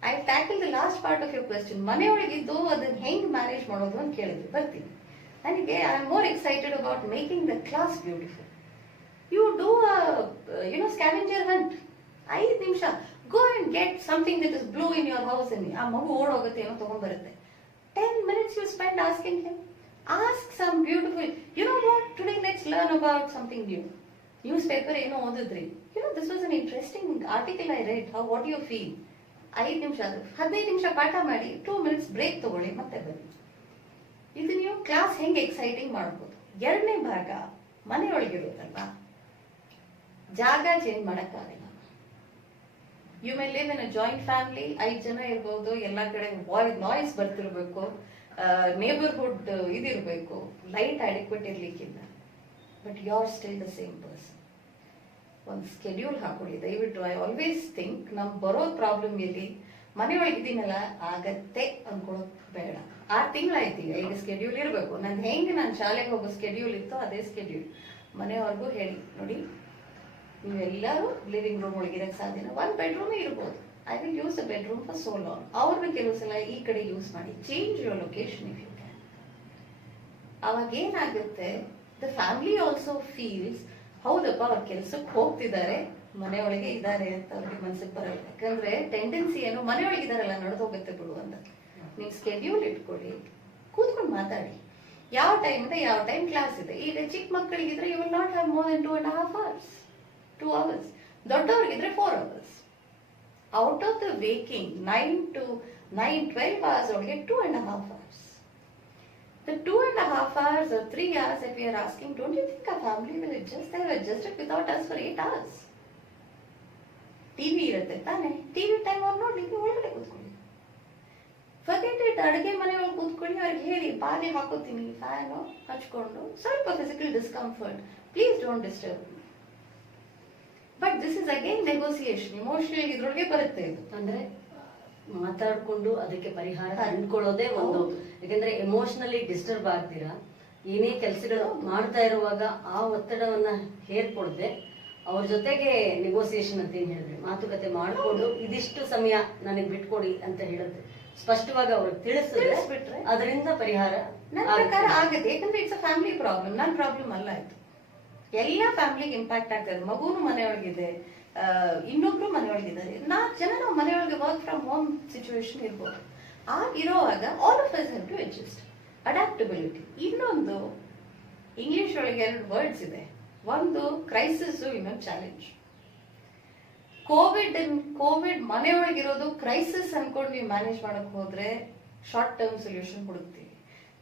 I tackle the last part of your question. ಮನೆಯೊಳಗಿದ್ದು ಅದನ್ನ ಹೆಂಗ್ ಮ್ಯಾನೇಜ್ ಮಾಡೋದು ಅಂತ ಕೇಳಿದ್ವಿ, ಬರ್ತೀನಿ. ನನಗೆ I am more excited about making the class beautiful. You do scavenger hunt, 5 ನಿಮಿಷ, go and get something that is blue in your house. ಆ ಮಗು ಓಡೋಗುತ್ತೆ, ಏನೋ ತಗೊಂಡ್ಬರುತ್ತೆ. 10 minutes you spend asking him. Ask some beautiful, what, today let's learn about something new. Newspaper ಏನೋ ಓದಿದ್ರಿ, this was an interesting article I read, what do you feel? 5 ನಿಮಿಷ, 15 ನಿಮಿಷ ಪಾಠ ಮಾಡಿ, 2 minutes break ತಗೊಳ್ಳಿ, ಮತ್ತೆ ಬನ್ನಿ. ಇದು ನೀವು ಕ್ಲಾಸ್ ಹೆಂಗೆ ಎಕ್ಸೈಟಿಂಗ್ ಮಾಡ್ಬೋದು. ಎರಡನೇ ಭಾಗ ಮನೆಯೊಳಗಿರುತ್ತಲ್ವಾ, ಜಾಗ ಚೇಂಜ್ ಮಾಡಕ್ಕಾಗಲ್ಲ. You may live in a joint family, 5 ಜನ ಇರ್ಬೋದು, ಎಲ್ಲಾ ಕಡೆ ನಾಯ್ಸ್ ಬರ್ತಿರ್ಬೇಕು, ನೇಬರ್ಹುಡ್ ಇದಿರ್ಬೇಕು, ಲೈಟ್ ಅಡಿಕ್ವೇಟ್ ಇರ್ಲಿಕ್ಕಿಲ್ಲ, but you are still the same person. ಒಂದು ಸ್ಕೆಡ್ಯೂಲ್ ಹಾಕೊಳ್ಳಿ ದಯವಿಟ್ಟು. ಐ ಆಲ್ವೇಸ್ ಥಿಂಕ್ ನಮ್ ಬರೋ ಪ್ರಾಬ್ಲಮ್ ಎಲ್ಲಿ, ಮನೆಯೊಳಗಿದ್ದೀನಲ್ಲ ಆಗತ್ತೆ ಅನ್ಕೊಳಕ್ ಬೇಡ. 6 ತಿಂಗಳಾಯ್ತು ಈಗ ಸ್ಕೆಡ್ಯೂಲ್ ಇರಬೇಕು. ನಾನು ಶಾಲೆಗೆ ಹೋಗೋ ಸ್ಕೆಡ್ಯೂಲ್ ಇತ್ತು, ಅದೇ ಸ್ಕೆಡ್ಯೂಲ್ ಮನೆಯವ್ರಿಗೂ ಹೇಳಿ, ನೋಡಿ ನೀವೆಲ್ಲರೂ ಲಿವಿಂಗ್ ರೂಮ್ ಒಳಗಿರಕ್ಕೆ ಸಾಧ್ಯನ, 1 bedroom ಇರ್ಬೋದು, I will use a bedroom for so long. ಅವ್ರನ್ನ ಕೆಲವು ಸಲ ಈ ಕಡೆ ಯೂಸ್ ಮಾಡಿ, change your location if you can. ಅವಾಗ ಏನಾಗುತ್ತೆ, ದ ಫ್ಯಾಮಿಲಿ ಆಲ್ಸೋ ಫೀಲ್ಸ್, ಹೌದಪ್ಪ ಅವ್ರ ಕೆಲ್ಸಕ್ಕೆ ಹೋಗ್ತಿದ್ದಾರೆ, ಮನೆಯೊಳಗೆ ಇದ್ದಾರೆ ಅಂತ ಅವ್ರಿಗೆ ಮನ್ಸಿಗೆ ಬರಲ್ಲ. ಯಾಕಂದ್ರೆ ಟೆಂಡೆನ್ಸಿ ಏನು, ಮನೆಯೊಳಗೆ ಇದಾರಲ್ಲ ನಡೆದೋಗುತ್ತೆ ಬಿಡು ಅಂತ. ನೀವು ಸ್ಕೆಡ್ಯೂಲ್ ಇಟ್ಕೊಳ್ಳಿ, ಕೂತ್ಕೊಂಡು ಮಾತಾಡಿ, ಯಾವ ಟೈಮಿಂದ ಯಾವ ಟೈಮ್ ಕ್ಲಾಸ್ ಇದೆ. ಈಗ ಚಿಕ್ಕ ಮಕ್ಕಳಿಗಿದ್ರೆ you will not have more than 2.5 hours, 2 hours. ದೊಡ್ಡವ್ರಿಗಿದ್ರೆ 4 hours. Out of the waking 9 to 12 hours ಒಳಗೆ 2.5 hours. The 2.5 hours or 3 hours that we are asking, don't you think our family will adjust? They have adjusted without us for 8 hours. TV ಇರುತ್ತೆ ತಾನೆ, TV time ಅವ್ರು ನೋಡಿ ಒಳಗಡೆ ಕೂತ್ಕೊಳ್ಳಿ. Forget it, ಅಡುಗೆ ಮನೆ ಒಳಗೆ ಕೂತ್ಕೊಳ್ಳಿ, ಅವ್ರಿಗೆ ಹೇಳಿ ಬಾಗಿ ಹಾಕೋತೀನಿ, ಫ್ಯಾನ್ ಹಚ್ಕೊಂಡು, ಸ್ವಲ್ಪ physical discomfort, please don't disturb. But this is again negotiation, emotional ಇದ್ರೊಳಗೆ ಬರುತ್ತೆ ಇದು. ಅಂದ್ರೆ ಮಾತಾಡ್ಕೊಂಡು ಅದಕ್ಕೆ ಪರಿಹಾರ ಕಂಡುಕೊಳ್ಳೋದೇ ಒಂದು. ಯಾಕಂದ್ರೆ ಎಮೋಷನಲಿ ಡಿಸ್ಟರ್ಬ್ ಆಗ್ತೀರಾ, ಏನೇ ಕೆಲಸಗಳು ಮಾಡ್ತಾ ಇರುವಾಗ ಆ ಒತ್ತಡವನ್ನ ಹೇರ್ಕೊಡದೆ ಅವ್ರ ಜೊತೆಗೆ ನೆಗೋಸಿಯೇಷನ್ ಅಂತ ಏನ್ ಹೇಳಿದ್ರೆ, ಮಾತುಕತೆ ಮಾಡ್ಕೊಂಡು ಇದಿಷ್ಟು ಸಮಯ ನನಗೆ ಬಿಟ್ಕೊಡಿ ಅಂತ ಹೇಳಿದ್ರೆ ಸ್ಪಷ್ಟವಾಗಿ ಅವ್ರಿಗೆ ತಿಳಿಸ್ಬಿಟ್ರೆ ಅದರಿಂದ ಪರಿಹಾರ ನನ್ನ ಪ್ರಕಾರ ಆಗುತ್ತೆ. ಯಾಕಂದ್ರೆ ಇಟ್ಸ್ ಅ ಫ್ಯಾಮಿಲಿ ಪ್ರಾಬ್ಲಮ್, ನನ್ನ ಪ್ರಾಬ್ಲಮ್ ಅಲ್ಲ ಇದು. ಎಲ್ಲ ಫ್ಯಾಮಿಲಿಗೆ ಇಂಪ್ಯಾಕ್ಟ್ ಆಗ್ತದೆ. ಮಗುನು ಮನೆಯೊಳಗಿದೆ, ಇನ್ನೊಬ್ರು ಮನೆಯೊಳಗಿದ್ದಾರೆ, 4 ಜನ ನಾವು ಮನೆಯೊಳಗೆ ವರ್ಕ್ ಫ್ರಮ್ ಹೋಮ್ ಸಿಚುವೇಶನ್ ಇರ್ಬೋದು. ಆಗಿರೋವಾಗ all of us have to adjust. Adaptability. ಇನ್ನೊಂದು ಇಂಗ್ಲಿಷ್ ಒಳಗೆ 2 ವರ್ಡ್ಸ್ ಇದೆ. ಒಂದು ಕ್ರೈಸಿಸ್, ಇನ್ನೊಂದು ಚಾಲೆಂಜ್. ಕೋವಿಡ್ ಮನೆಯೊಳಗಿರೋದು ಕ್ರೈಸಿಸ್ ಅನ್ಕೊಂಡು ನೀವು ಮ್ಯಾನೇಜ್ ಮಾಡಕ್ ಹೋದ್ರೆ ಶಾರ್ಟ್ ಟರ್ಮ್ ಸೊಲ್ಯೂಷನ್ ಹುಡುಕ್ತೀವಿ.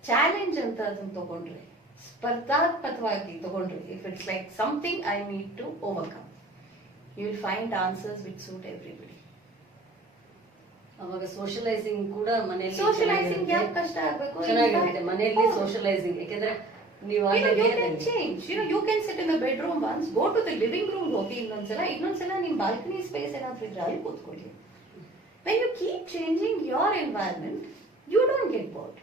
ಚಾಲೆಂಜ್ ಅಂತ ಅದನ್ನ ತಗೊಂಡ್ರೆ, ಸ್ಪರ್ಧಾತ್ಮಕವಾಗಿ ತಗೊಂಡ್ರೆ, if it's like something I need to overcome, you will find answers which suit everybody. ಅವಾಗ ಸೋಷಲೈಸಿಂಗ್ ಕೂಡ ಮನೆಯಲ್ಲಿ ಸೋಷಲೈಸಿಂಗ್ ಯಾಕೆ ಕಷ್ಟ ಆಗ್ಬೇಕು? ಚೆನ್ನಾಗಿರುತ್ತೆ ಮನೆಯಲ್ಲಿ ಸೋಷಲೈಸಿಂಗ್. ಯಾಕಂದ್ರೆ ನೀವು you can change. You can sit in the bedroom once, go to the living room, ಹೋಗಿ ಇನ್ನೊಂದ್ಸಲ ನಿಮ್ ಬಾಲ್ಕನಿ ಸ್ಪೇಸ್ ಏನಾದ್ರೂ ಇದ್ರೆ ಅಲ್ಲಿ ಕೂತ್ಕೊಳ್ಳಿ. When you keep changing your environment, you don't get bored.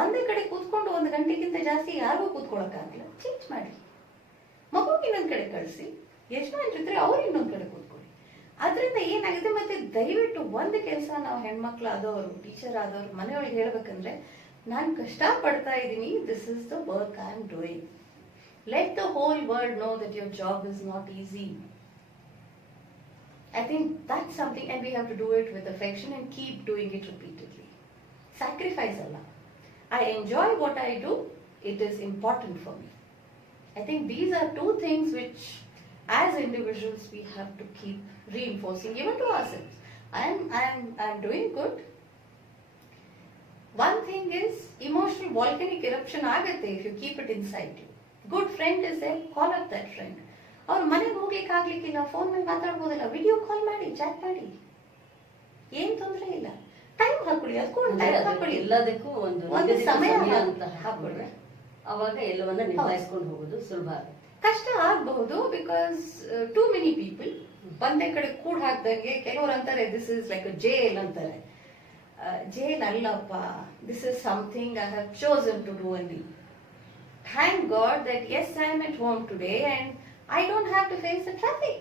ಒಂದೇ ಕಡೆ ಕೂತ್ಕೊಂಡು 1 ಗಂಟೆಗಿಂತ ಜಾಸ್ತಿ ಯಾರಿಗೂ ಕೂತ್ಕೊಳ್ಳೋಕ್ಕಾಗಲ್ಲ. ಚೇಂಜ್ ಮಾಡಿ, ಮಗುಗೆ ಇನ್ನೊಂದ್ ಕಡೆ ಕಳಿಸಿ, ಯಜಮಾನ್ರಿದ್ರೆ ಅವ್ರು ಇನ್ನೊಂದ್ ಕಡೆ ಕೂತ್ಕೊಳ್ಳಿ. ಅದರಿಂದ ಏನಾಗುತ್ತೆ, ಮತ್ತೆ ದಯವಿಟ್ಟು ಒಂದು ಕೆಲಸ ನಾವು ಹೆಣ್ಮಕ್ಳು ಆದವರು, ಟೀಚರ್ ಆದವರು ಮನೆಯೊಳಗೆ ಹೇಳ್ಬೇಕಂದ್ರೆ, ನಾನು ಕಷ್ಟ ಪಡ್ತಾ ಇದ್ದೀನಿ, this is the work I am doing. Let the whole world no that your job is not easy. I think that's something, and we have to do it with affection and keep doing it repeatedly. Sacrifice Allah. I enjoy what I do. It is important for me. I think these are 2 things which, as individuals, we have to keep reinforcing, even to ourselves. I am doing good. One thing is, emotional volcanic eruption ಆಗತ್ತೆ if you keep it inside you. Good friend is there, call up that friend. ಅವ್ರ ಮನೆಗೆ ಹೋಗ್ಲಿಕ್ಕೆ ಆಗ್ಲಿಕ್ಕಿಲ್ಲ, phone ಮೇಲೆ ಮಾತಾಡ್ಬೋದಲ್ಲ, video call ಮಾಡಿ, chat ಮಾಡಿ, ಏನ್ ತೊಂದರೆ ಇಲ್ಲ. ಟೈಮ್ ಹಾಕೊಳ್ಳಿ, ಅದಕ್ಕೂ ಟೈಮ್ ಹಾಕೊಳ್ಳಿ, ಎಲ್ಲದಕ್ಕೂ ಒಂದು ಸಮಯ ಅಂತ ಹಾಕೊಂಡ್ರೆ ಅವಾಗ ಎಲ್ಲವನ್ನ ನಿಭಾಯಿಸ್ಕೊಂಡು ಹೋಗೋದು ಸುಲಭ ಆಗುತ್ತೆ. ಕಷ್ಟ ಆಗಬಹುದು, ಬಿಕಾಸ್ ಟೂ ಮೆನಿ ಪೀಪಲ್ ಒಂದೇ ಕಡೆ ಕೂಡ್ ಹಾಕ್ದಂಗೆ. ಕೆಲವರು ಅಂತಾರೆ this is like a jail ಅಂತಾರೆ. ಜೇಲ್ ಅಲ್ಲಪ್ಪ, this is something I have chosen to do only. Thank God that as I am at home today and I don't have to face the traffic.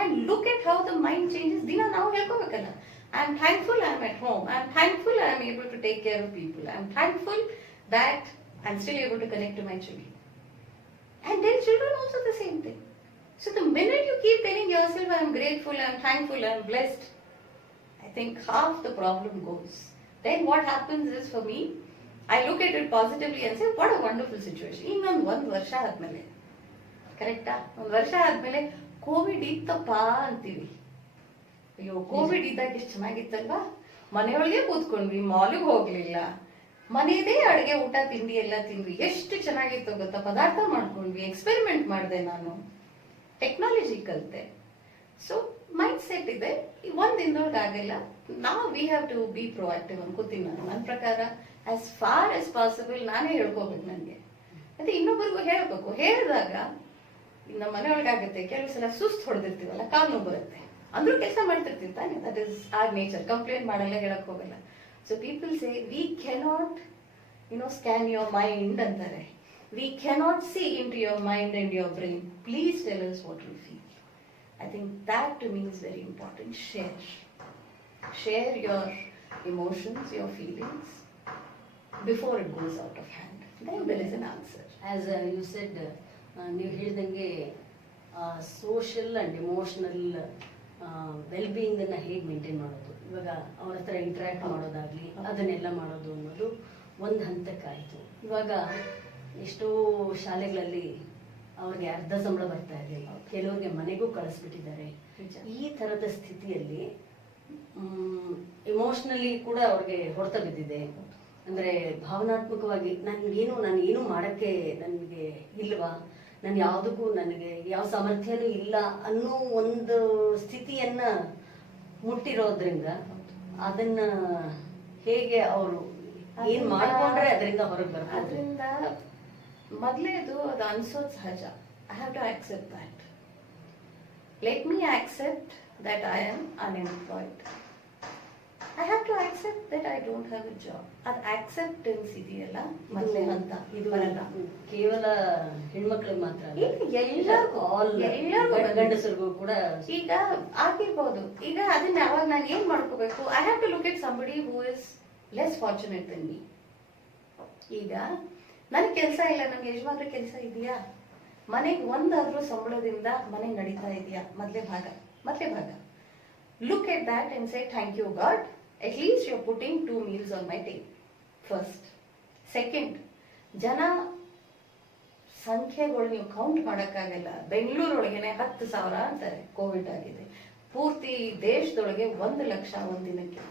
And look at how the mind changes. Dina now helkovekalla. I am thankful I am at home. I am thankful I am able to take care of people. I am thankful that I am still able to connect to my children. And then children also the same thing. So the minute you keep telling yourself I am grateful, I am thankful, I am blessed, I think half the problem goes. Then what happens is, for me, I look at it positively and say what a wonderful situation. Innೊಂದು 1 ವರ್ಷ ಆದ್ಮೇಲೆ, ಕರೆಕ್ಟಾ, 1 ವರ್ಷ ಆದ್ಮೇಲೆ Covid ಇತ್ತಪ್ಪ ಅಂತೀವಿ. ಅಯ್ಯೋ Covid ಇದ್ದಾಗ ಎಷ್ಟು ಚೆನ್ನಾಗಿತ್ತಲ್ವಾ, ಮನೆಯೊಳಗೆ ಕೂತ್ಕೊಂಡ್ವಿ, ಮಾಲಿಗೆ ಹೋಗ್ಲಿಲ್ಲ, ಮನೆಯದೇ ಅಡುಗೆ ಊಟ ತಿಂಡಿ ಎಲ್ಲ ತಿಂದ್ವಿ, ಎಷ್ಟು ಚೆನ್ನಾಗಿತ್ತು ಗೊತ್ತಾ, ಪದಾರ್ಥ ಮಾಡ್ಕೊಂಡ್ವಿ, ಎಕ್ಸ್ಪೆರಿಮೆಂಟ್ ಮಾಡಿದೆ, ನಾನು ಟೆಕ್ನಾಲಜಿ ಕಲಿತೆ. ಸೊ ಮೈಂಡ್ ಸೆಟ್ ಇದೆ, 1 ದಿನದೊಳಗೆ ಆಗಲ್ಲ. ನಾವು we have to be proactive ಅನ್ಕೋತೀನಿ ನಾನು. ನನ್ನ ಪ್ರಕಾರ ಆಸ್ ಫಾರ್ ಆಸ್ ಪಾಸಿಬಲ್ ನಾನೇ ಹೇಳ್ಕೋಬೇಕು ನನಗೆ, ಅದೇ ಇನ್ನೊಬ್ಬರಿಗೂ ಹೇಳ್ಬೇಕು. ಹೇಳಿದಾಗ ನಮ್ಮ ಮನೆಯೊಳಗೆ ಆಗುತ್ತೆ, ಕೆಲವು ಸಲ ಸುಸ್ತು ಹೊಡೆದಿರ್ತೀವಲ್ಲ, ಕಾಲು ನೋವು ಬರುತ್ತೆ, ಅಂದ್ರೂ ಕೆಲಸ ಮಾಡ್ತಿರ್ತೀವಿ ತಾನೆ, that is our nature. Complaint ಮಾಡಲ್ಲ, ಹೇಳಕ್ ಹೋಗಲ್ಲ. So people say we cannot scan your mind ಅಂತಾರೆ. We cannot see in to your mind and your brain. Please tell us what you feel. I think that to me is very important. Share your emotions, your feelings before it goes out of hand. Then there is an answer. As you said, ನೀವು ಹೇಳಿದಂಗೆ social and emotional wellbeing ಅನ್ನ ಹೇಗೆ maintain ಮಾಡೋದು, ಇವಾಗ ಅವ್ರ ಹತ್ರ interact ಮಾಡೋದಾಗ್ಲಿ, ಅದನ್ನೆಲ್ಲ ಮಾಡೋದು ಅನ್ನೋದು ಒಂದು ಹಂತಕ್ಕಾಯ್ತು. ಇವಾಗ ಎಷ್ಟೋ ಶಾಲೆಗಳಲ್ಲಿ ಅವ್ರಿಗೆ ಅರ್ಧ ಸಂಬಳ ಬರ್ತಾ ಇದೆ, ಕೆಲವ್ರಿಗೆ ಮನೆಗೂ ಕಳಿಸ್ಬಿಟ್ಟಿದ್ದಾರೆ. ಈ ತರದ ಸ್ಥಿತಿಯಲ್ಲಿ ಇಮೋಷನಲಿ ಕೂಡ ಅವ್ರಿಗೆ ಹೊಡೆತ ಬಿದ್ದಿದೆ. ಅಂದ್ರೆ ಭಾವನಾತ್ಮಕವಾಗಿ ನಾನು ಏನು ಮಾಡಕ್ಕೆ ನನಗೆ ಇಲ್ವಾ, ನಾನು ಯಾವುದಕ್ಕೂ ನನಗೆ ಯಾವ ಸಾಮರ್ಥ್ಯನೂ ಇಲ್ಲ ಅನ್ನೋ ಒಂದು ಸ್ಥಿತಿಯನ್ನ ಮುಟ್ಟಿರೋದ್ರಿಂದ ಅದನ್ನ ಹೇಗೆ ಅವರು ಏನ್ ಮಾಡ್ಕೊಂಡ್ರೆ ಅದರಿಂದ ಹೊರಗೆ ಬರ್ತಾರೆ? ಅದರಿಂದ ಮೊದಲೇದು ಅದು ಅನ್ಸೋದು ಸಹಜ. I have to accept that. Let me accept that I am unemployed. I have to accept that I don't have a job. That acceptance ಇದೆಯಲ್ಲ ಮೊದಲೇ ಹಂತ. ಇದು ಬರಲ್ಲ ಕೇವಲ ಹೆಣ್ಮಕ್ಳಿಗೆ ಮಾತ್ರ, ಎಲ್ಲರಿಗೂ ಗಂಡಸರಿಗೂ ಕೂಡ ಈಗ ಆಗಿರ್ಬೋದು. ಈಗ ಅದನ್ನ ಯಾವಾಗ ನಾನು ಏನ್ ಮಾಡ್ಕೋಬೇಕು, I have to look at somebody who is less fortunate than me. ಈಗ ನನಗೆ ಕೆಲಸ ಇಲ್ಲ, ನಮ್ಗೆ ಯಜಮಾನ್ರ ಕೆಲಸ ಇದೆಯಾ, ಮನೆಗೆ ಒಂದಾದ್ರೂ ಸಂಬಳದಿಂದ ಮನೆ ನಡೀತಾ ಇದೆಯಾ, ಮೊದಲೇ ಭಾಗ. Look at that and say thank you God, at least you're putting 2 meals on my table. First. Second, ಜನ ಸಂಖ್ಯೆಗಳು ನೀವು ಕೌಂಟ್ ಮಾಡೋಕ್ಕಾಗಲ್ಲ. ಬೆಂಗಳೂರೊಳಗೇನೆ 10,000 ಅಂತಾರೆ ಕೋವಿಡ್ ಆಗಿದೆ. ಪೂರ್ತಿ ದೇಶದೊಳಗೆ 1 ಲಕ್ಷ ಒಂದಿನಕ್ಕೆ.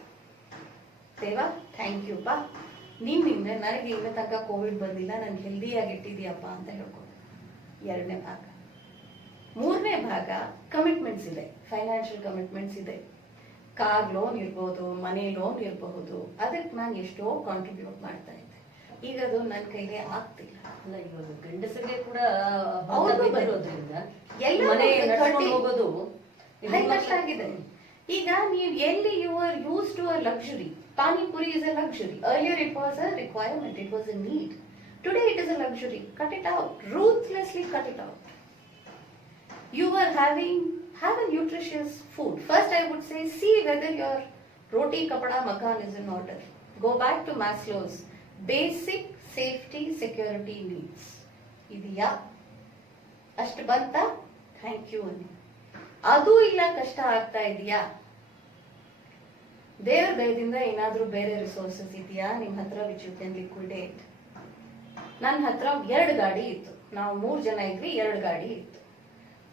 ದೇವಾ ಥ್ಯಾಂಕ್ ಯು ಪಾ, ನಿನ್ನಿಂದ ನನಗೆ ಇನ್ನ ತನಕ ಕೋವಿಡ್ ಬಂದಿಲ್ಲ, ನಾನು ಹೆಲ್ದಿಯಾಗಿ ಇಟ್ಟಿದ್ಯಪ್ಪ ಅಂತ ಹೇಳ್ಕೊಂಡು. 2ನೇ ಭಾಗ. 3ನೇ ಭಾಗ ಕಮಿಟ್ಮೆಂಟ್ಸ್ ಇದೆ, ಫೈನಾನ್ಷಿಯಲ್ ಕಮಿಟ್ಮೆಂಟ್ಸ್ ಇದೆ. ಕಾರ್ ಲೋನ್ ಇರ್ಬೋದು, ಮನೆ ಲೋನ್ ಇರಬಹುದು. ಅದಕ್ಕೆ ನಾನು ಎಷ್ಟೋ ಕಾಂಟ್ರಿಬ್ಯೂಟ್ ಮಾಡ್ತಾ ಇದ್ದೆ. ಈಗ ಅದು ನನ್ನ ಕೈಗೆ ಆಗ್ತಿಲ್ಲ. ಅಲ್ಲ, ಇವಾಗ ಗಂಡಸರಿಗೆ ಕೂಡ ಹೌದು, ಬರೋದ್ರಿಂದ ಎಲ್ಲ ಮನೆ ನಡ್ಸ್ಕೊಂಡು ಕಟ್ಟಿ- ಹೋಗೋದು ಕಷ್ಟ ಆಗಿದೆ. ಈಗ ನೀವು ಎಲ್ಲಿ you are use to a luxury. Panipuri is a luxury. Earlier it was a requirement, it was a need. Today it is a luxury. Cut it out. Ruthlessly cut it out. You are have a nutritious food. First I would say, see whether your roti kapda makan is in order. Go back to Maslow's basic safety security needs. ಇದೆಯಾ? ಅಷ್ಟು ಬಂತ? Thank you ಅನ್ನಿ. ಅದು ಇಲ್ಲ, ಕಷ್ಟ ಆಗ್ತಾ ಇದೆಯಾ? ದೇವರ ದಯದಿಂದ ಏನಾದ್ರೂ ಬೇರೆ ರಿಸೋರ್ಸಸ್ ಇದೆಯಾ ನಿಮ್ಮ ಹತ್ರ ವಿಚ್ ಯು ಕ್ಯಾನ್ ಲಿಕ್ವಿಡೇಟ್? ನನ್ನ ಹತ್ರ 2 ಗಾಡಿ ಇತ್ತು. ನಾವು 3 ಜನ ಇದ್ವಿ, 2 ಗಾಡಿ ಇತ್ತು.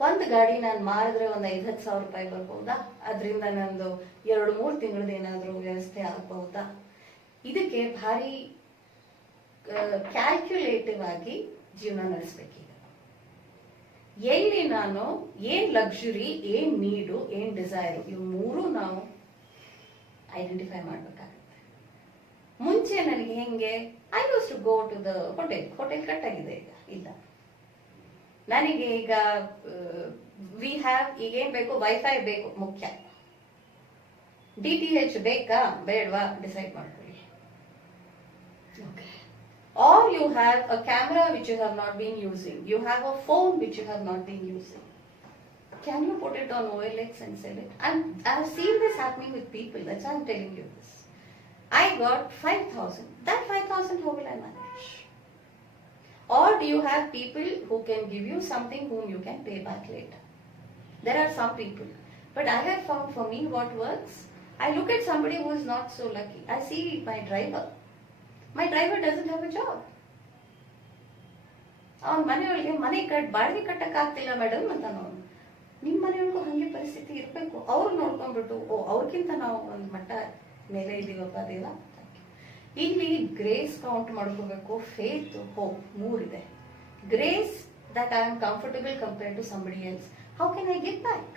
1 ಗಾಡಿ ನಾನು ಮಾರಿದ್ರೆ ಒಂದು 5-10 ಸಾವಿರ ರೂಪಾಯಿ ಬರ್ಬಹುದಾ? ಅದರಿಂದ ನಂದು 2-3 ತಿಂಗಳದ ಏನಾದ್ರೂ ವ್ಯವಸ್ಥೆ ಆಗಬಹುದಾ? ಇದಕ್ಕೆ ಭಾರಿ ಕ್ಯಾಲ್ಕ್ಯುಲೇಟಿವ್ ಆಗಿ ಜೀವನ ನಡೆಸಬೇಕೀಗ. ಎಲ್ಲಿ ನಾನು ಏನ್ ಲಕ್ಸುರಿ, ಏನ್ ನೀಡು, ಏನ್ ಡಿಸೈರ್, ಇವು 3 ನಾವು ಐಡೆಂಟಿಫೈ ಮಾಡ್ಬೇಕಾಗುತ್ತೆ. ಮುಂಚೆ ನನಗೆ ಹೆಂಗೆ, I use to go to the hotel cut ಆಗಿದೆ, ಈಗ ಇಲ್ಲ. ನನಗೆ ಈಗ ವಿ ಹ್ಯಾವ್, ಈಗ ಏನ್ ಬೇಕು, ವೈಫೈ ಬೇಕು ಮುಖ್ಯ. DTH ಬೇಕಾ ಬೇಡವಾ ಡಿಸೈಡ್ ಮಾಡ್ಕೊಳ್ಳಿ. Or you have a camera which you have not been using. You have a phone which you have not been using. Can you put it on OLX and sell it? I've seen this happening with people. That's why I'm telling you this. I got 5,000. That 5,000, how will I manage? Or do you have people who can give you something whom you can pay back later? There are some people. But I have found for me what works. I look at somebody who is not so lucky. I see my driver. My driver doesn't have a job. ಅವನ ಮನೆಯೊಳಗೆ ಬಾಡಿಗೆ ಕಟ್ಟಕ್ ಆಗ್ತಿಲ್ಲ madam ಅಂತ. ನಾವು ನಿಮ್ಮ ಮನೆಯೊಳಗೂ ಹಂಗೆ ಪರಿಸ್ಥಿತಿ ಇರಬೇಕು. ಅವ್ರು ನೋಡ್ಕೊಂಡ್ಬಿಟ್ಟು, ಅವ್ರಿಗಿಂತ ನಾವು ಒಂದು ಮಟ್ಟ ಮೇಲೆ ಇದೀವಪ್ಪ ದೇವ. ಇಲ್ಲಿ ಗ್ರೇಸ್ ಕೌಂಟ್ ಮಾಡ್ಕೋಬೇಕು, ಫೇತ್, ಹೋಪ್ 3 ಇದೆ. Grace, that I am comfortable compared to somebody else. How can I give back?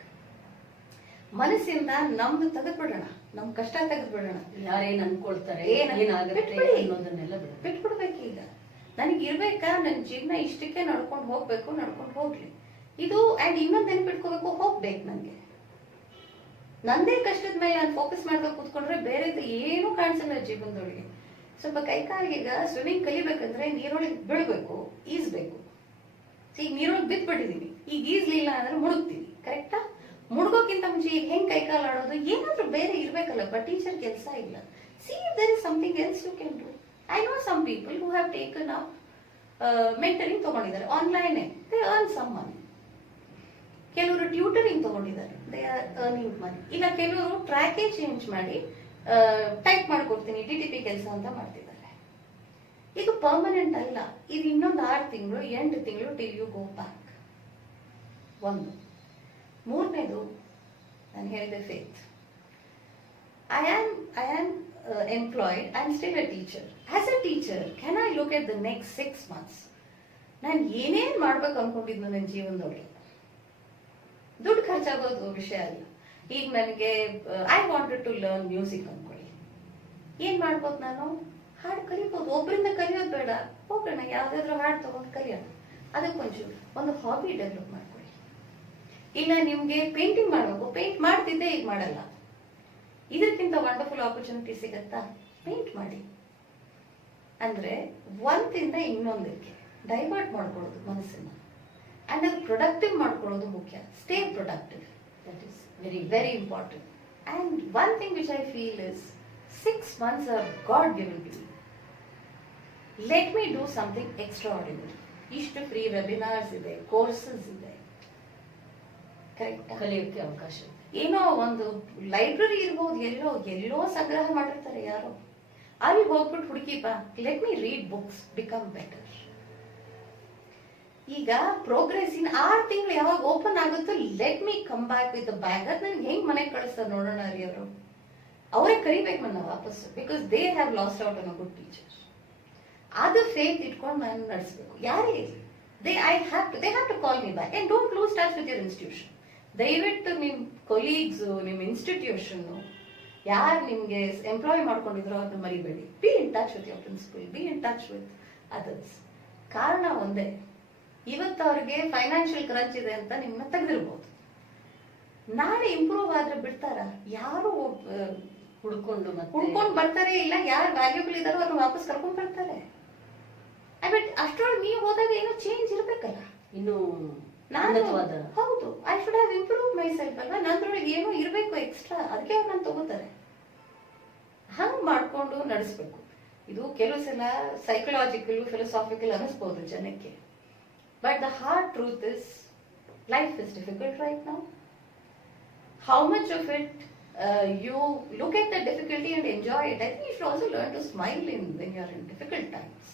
ಮನಸ್ಸಿಂದ ನಮ್ದು ತೆಗೆದ್ಬಿಡೋಣ, ನಮ್ ಕಷ್ಟ ತೆಗೆದ್ಬಿಡೋಣ. ಯಾರೇನ್ ಅನ್ಕೊಳ್ತಾರೆ, ಏನಾಗುತ್ತೆ ಅನ್ನೋದನ್ನೆಲ್ಲ ಬಿಟ್ಬಿಡ್ಬೇಕು. ಈಗ ನನಗೆ ಇರ್ಬೇಕಾ, ನನ್ನ ಜೀವನ ಇಷ್ಟಕ್ಕೆ ನಡ್ಕೊಂಡು ಹೋಗ್ಲಿ. ಇದು ಅಂಡ್ ಇನ್ನೊಂದು ನೆನ್ಪಿಟ್ಕೋಬೇಕು, ಹೋಗ್ಬೇಕು. ನನಗೆ ನಂದೇ ಕಷ್ಟದ ಮೇಲೆ ನಾನು ಫೋಕಸ್ ಮಾಡ್ಬೇಕು ಕೂತ್ಕೊಂಡ್ರೆ ಬೇರೆದು ಏನು ಕಾಣಿಸಲ್ಲ ಜೀವನದೊಳಗೆ. ಸ್ವಲ್ಪ ಕೈಕಾಲಿಗೆ ಸ್ವಿಮ್ಮಿಂಗ್ ಕಲಿಬೇಕಂದ್ರೆ ನೀರೊಳಗೆ ಬೀಳ್ಬೇಕು, ಈಜ್ಬೇಕು. ಈಗ ನೀರೊಳಗೆ ಬಿದ್ಬಿಟ್ಟಿದೀವಿ, ಈಗ ಈಜ್ಲಿಲ್ಲ ಅಂದ್ರೆ ಮುಳುಗ್ತೀವಿ. ಕರೆಕ್ಟಾ? ಮುಳುಗೋಕ್ಕಿಂತ ಮುಂಚೆ ಈಗ ಹೆಂಗ್ ಕೈಕಾಲು ಆಡೋದು, ಏನಾದ್ರೂ ಬೇರೆ ಇರ್ಬೇಕಲ್ಲ. ಬಟ್ ಟೀಚರ್ ಕೆಲಸ ಇಲ್ಲ. See if there is something else you can do. I know some people who have taken up mentoring ತಗೊಂಡಿದ್ದಾರೆ online. They earn some money. ಕೆಲವರು ಟ್ಯೂಟರಿಂಗ್ ತಗೊಂಡಿದ್ದಾರೆ, ದೇ ಆರ್ ಅರ್ನಿಂಗ್ ಮನಿ. ಇಲ್ಲ ಕೆಲವರು ಟ್ರ್ಯಾಕೇ ಚೇಂಜ್ ಮಾಡಿ type ಮಾಡ್ಕೊಡ್ತೀನಿ DTP ಕೆಲಸ ಅಂತ ಮಾಡ್ತಿದ್ದಾರೆ. ಇದು ಪರ್ಮನೆಂಟ್ ಅಲ್ಲ. ಇದು ಇನ್ನೊಂದು 6 ತಿಂಗಳು 8 ತಿಂಗಳು ಟಿಲ್ ಯು ಗೋ ಬ್ಯಾಕ್. 1. 3ನೇದು ನಾನು ಹೇಳಿದೆ faith. I am employed. I'm still a teacher. As a teacher, can I look at the next 6 months? ನಾನು ಏನೇನ್ ಮಾಡ್ಬೇಕು ಅನ್ಕೊಂಡಿದ್ನು ನನ್ನ ಜೀವನದೊಳಗೆ. ದುಡ್ಡು ಖರ್ಚಾಗೋದು ವಿಷಯ ಅಲ್ಲ. ಈಗ ನನಗೆ I wanted to learn music ಅನ್ಕೊಳ್ಳಿ. ಏನ್ ಮಾಡ್ಬೋದು, ನಾನು ಹಾಡು ಕಲಿಬಹುದು. ಒಬ್ಬರಿಂದ ಕಲಿಯೋದು ಬೇಡ, ಹೋಗೋಣ ಯಾವ್ದಾದ್ರು ಹಾಡು ತಗೊಂಡು ಕಲಿಯೋಣ. ಅದಕ್ಕೊಂಚೂರು ಒಂದು ಹಾಬಿ ಡೆವಲಪ್ ಮಾಡ್ಕೊಳ್ಳಿ. ಇಲ್ಲ ನಿಮ್ಗೆ ಪೇಂಟಿಂಗ್ ಮಾಡ್ಬೇಕು, ಪೇಂಟ್ ಮಾಡ್ತಿದ್ದೆ, ಈಗ ಮಾಡಲ್ಲ. ಇದಕ್ಕಿಂತ ವಂಡರ್ಫುಲ್ ಆಪರ್ಚುನಿಟಿ ಸಿಗತ್ತಾ? ಪೇಂಟ್ ಮಾಡಿ. ಅಂದ್ರೆ ಒಂದಿಂದ ಇನ್ನೊಂದಕ್ಕೆ ಡೈವರ್ಟ್ ಮಾಡ್ಕೊಳ್ಳೋದು ಮನಸ್ಸನ್ನ. ಅಂಡ್ ಅದು ಪ್ರೊಡಕ್ಟಿವ್ ಮಾಡ್ಕೊಳ್ಳೋದು ಮುಖ್ಯ. Stay productive. That is very very important. And one thing which I feel is 6 months are God given to me. Let me do something extraordinary. ಇಷ್ಟು ಫ್ರೀ ವೆಬಿನಾರ್ಸ್ ಇದೆ, ಕೋರ್ಸಸ್ ಇದೆ. Correct. ಕಲಿಯೋಕೆ ಅವಕಾಶ ಇದೆ. ಏನೋ ಒಂದು ಲೈಬ್ರರಿ ಇರ್ಬೋದು, ಎಲ್ಲೋ ಸಂಗ್ರಹ ಮಾಡಿರ್ತಾರೆ ಯಾರೋ, ಅಲ್ಲಿ ಹೋಗ್ಬಿಟ್ಟು ಹುಡುಕಿ ಬಾ, let me read books, become better. ಈಗ ಪ್ರೋಗ್ರೆಸ್ ಇನ್ 6 ತಿಂಗಳು ಯಾವಾಗ ಓಪನ್ ಆಗುತ್ತೋ, let me come back with bag. ಅದ್ ನನ್ಗೆ ಹೆಂಗ್ ಮನೆಗೆ ಕಳಿಸ್ತಾರೆ ನೋಡೋಣ ರೀ ಅವರು. ಅವರೇ ಕರಿಬೇಕು ನನ್ನ ವಾಪಸ್, because they have lost out on a good teacher. ಅದು ಫೇತ್ ಇಟ್ಕೊಂಡು ನಾನು ನಡೆಸಬೇಕು. ಯಾರೇ they have to call me back and don't lose touch with your institution. ದಯವಿಟ್ಟು ನಿಮ್ ಕೊಲೀಗ್ಸ್, ನಿಮ್ ಇನ್ಸ್ಟಿಟ್ಯೂಷನ್, ಯಾರು ನಿಮ್ಗೆ ಎಂಪ್ಲಾಯ್ ಮಾಡ್ಕೊಂಡಿದ್ರು ಅವ್ರನ್ನ ಮರಿಬೇಡಿ. Be in touch with your principal, be in touch with others. ಕಾರಣ ಒಂದೇ, ಇವತ್ತು ಅವ್ರಿಗೆ ಫೈನಾನ್ಷಿಯಲ್ ಕ್ರಂಚ್ ಇದೆ ಅಂತ ನಿಮ್ಮನ್ನ ತೆಗೆದಿರ್ಬೋದು. ನಾಳೆ ಇಂಪ್ರೂವ್ ಆದ್ರೆ ಬಿಡ್ತಾರ? ಯಾರು ಹುಡ್ಕೊಂಡು ಬರ್ತಾರೆ, ಇಲ್ಲ ಯಾರು ವ್ಯಾಲ್ಯೂಬಲ್ ಇದಾರೋ ಅವ್ರನ್ನ ವಾಪಸ್ ಕರ್ಕೊಂಡ್ ಬರ್ತಾರೆ. ಬಟ್ ಅಷ್ಟರೊಳಗೆ ನೀವು ಹೋದಾಗ ಏನೋ ಚೇಂಜ್ ಇರ್ಬೇಕಲ್ಲ. ಇನ್ನು ಹೌದು, I should have improve my self ಅಲ್ವಾ, ನಂದ್ರೊಳಗೆ ಏನೋ ಇರ್ಬೇಕು ಎಕ್ಸ್ಟ್ರಾ, ಅದಕ್ಕೆ ಅವ್ರು ನಾನು ತಗೋತಾರೆ. ಹಂಗ್ ಮಾಡ್ಕೊಂಡು ನಡೆಸ್ಬೇಕು. ಇದು ಕೆಲವು ಸಲ ಸೈಕಲಾಜಿಕಲ್, ಫಿಲಸಾಫಿಕಲ್ ಅನಿಸ್ಬೋದು ಜನಕ್ಕೆ. But the hard truth is life is difficult right now. How much of it you look at the difficulty and enjoy it. I think you should also learn to smile when you are in difficult times.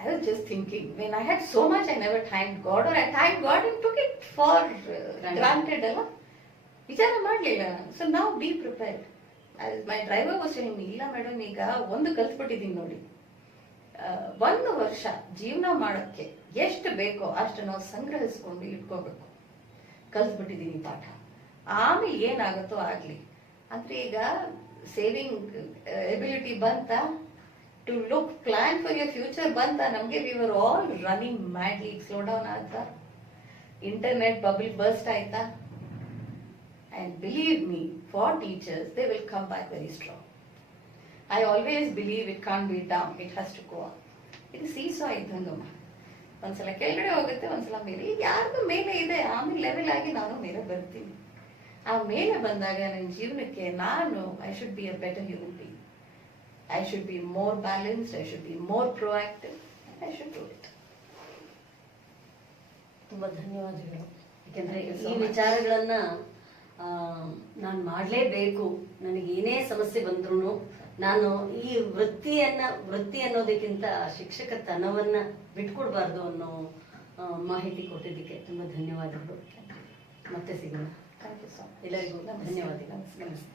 I was just thinking, when I had so much, I never thanked God, or I thanked God and took it for granted. ವಿಚಾರ ಮಾಡಲಿಲ್ಲ. So now be prepared. As my driver was telling me, ಇಲ್ಲ madam, ಈಗ ಒಂದು ಕಲ್ತ್ಬಿಟ್ಟಿದ್ದೀನಿ ನೋಡಿ, 1 ವರ್ಷ ಜೀವನ ಮಾಡೋಕ್ಕೆ ಎಷ್ಟು ಬೇಕೋ ಅಷ್ಟು ನಾವು ಸಂಗ್ರಹಿಸ್ಕೊಂಡು ಇಟ್ಕೋಬೇಕು. ಕಲ್ತ್ಬಿಟ್ಟಿದ್ದೀನಿ ಪಾಠ. ಆಮೇಲೆ ಏನಾಗುತ್ತೋ ಆಗ್ಲಿ. ಅಂದ್ರೆ ಈಗ ಸೇವಿಂಗ್ ಎಬಿಲಿಟಿ ಬಂತ, to look plan for your future ಬಂತ ನಮ್ಗೆ. We were all running madly. Slow down ಆಯ್ತಾ, ಇಂಟರ್ನೆಟ್ ಬಬಲ್ ಬರ್ಸ್ಟ್ ಆಯ್ತಾ, and believe me, for teachers they will come back very strong. I always believe it can't be down, it has to go up. ಇದು seesaw ಇದ್ದಂಗಮ್ಮ, ಒಂದ್ಸಲ ಕೆಳಗಡೆ ಹೋಗುತ್ತೆ, ಒಂದ್ಸಲ ಮೇಲೆ. ಈಗ ಯಾರ್ದು ಮೇಲೆ ಇದೆ, ಆಮೇಲೆ ಲೆವೆಲ್ ಆಗಿ ನಾನು ಮೇಲೆ ಬರ್ತೀನಿ. ಆ ಮೇಲೆ ಬಂದಾಗ ನನ್ನ ಜೀವನಕ್ಕೆ I should be a better human being. I should be more balanced, I should be more proactive, I should do it. ತುಂಬಾ ಧನ್ಯವಾದಗಳು. ಯಾಕೆಂದ್ರೆ ಈ ವಿಚಾರಗಳನ್ನ ನಾನು ಮಾಡಲೇಬೇಕು, ನನಗೆ ಏನೇ ಸಮಸ್ಯೆ ಬಂದ್ರು ನಾನು ಈ ವೃತ್ತಿ ಅನ್ನೋದಕ್ಕಿಂತ ಶಿಕ್ಷಕತನವನ್ನ ಬಿಟ್ಕೊಡ್ಬಾರ್ದು ಅನ್ನೋ ಮಾಹಿತಿ ಕೊಟ್ಟಿದ್ದಕ್ಕೆ ತುಂಬಾ ಧನ್ಯವಾದಗಳು. ಮತ್ತೆ ಸಿಗೋಣ. Thank you so much. ಎಲ್ಲರಿಗೂ ಧನ್ಯವಾದಗಳು. ನಮಸ್ತೆ.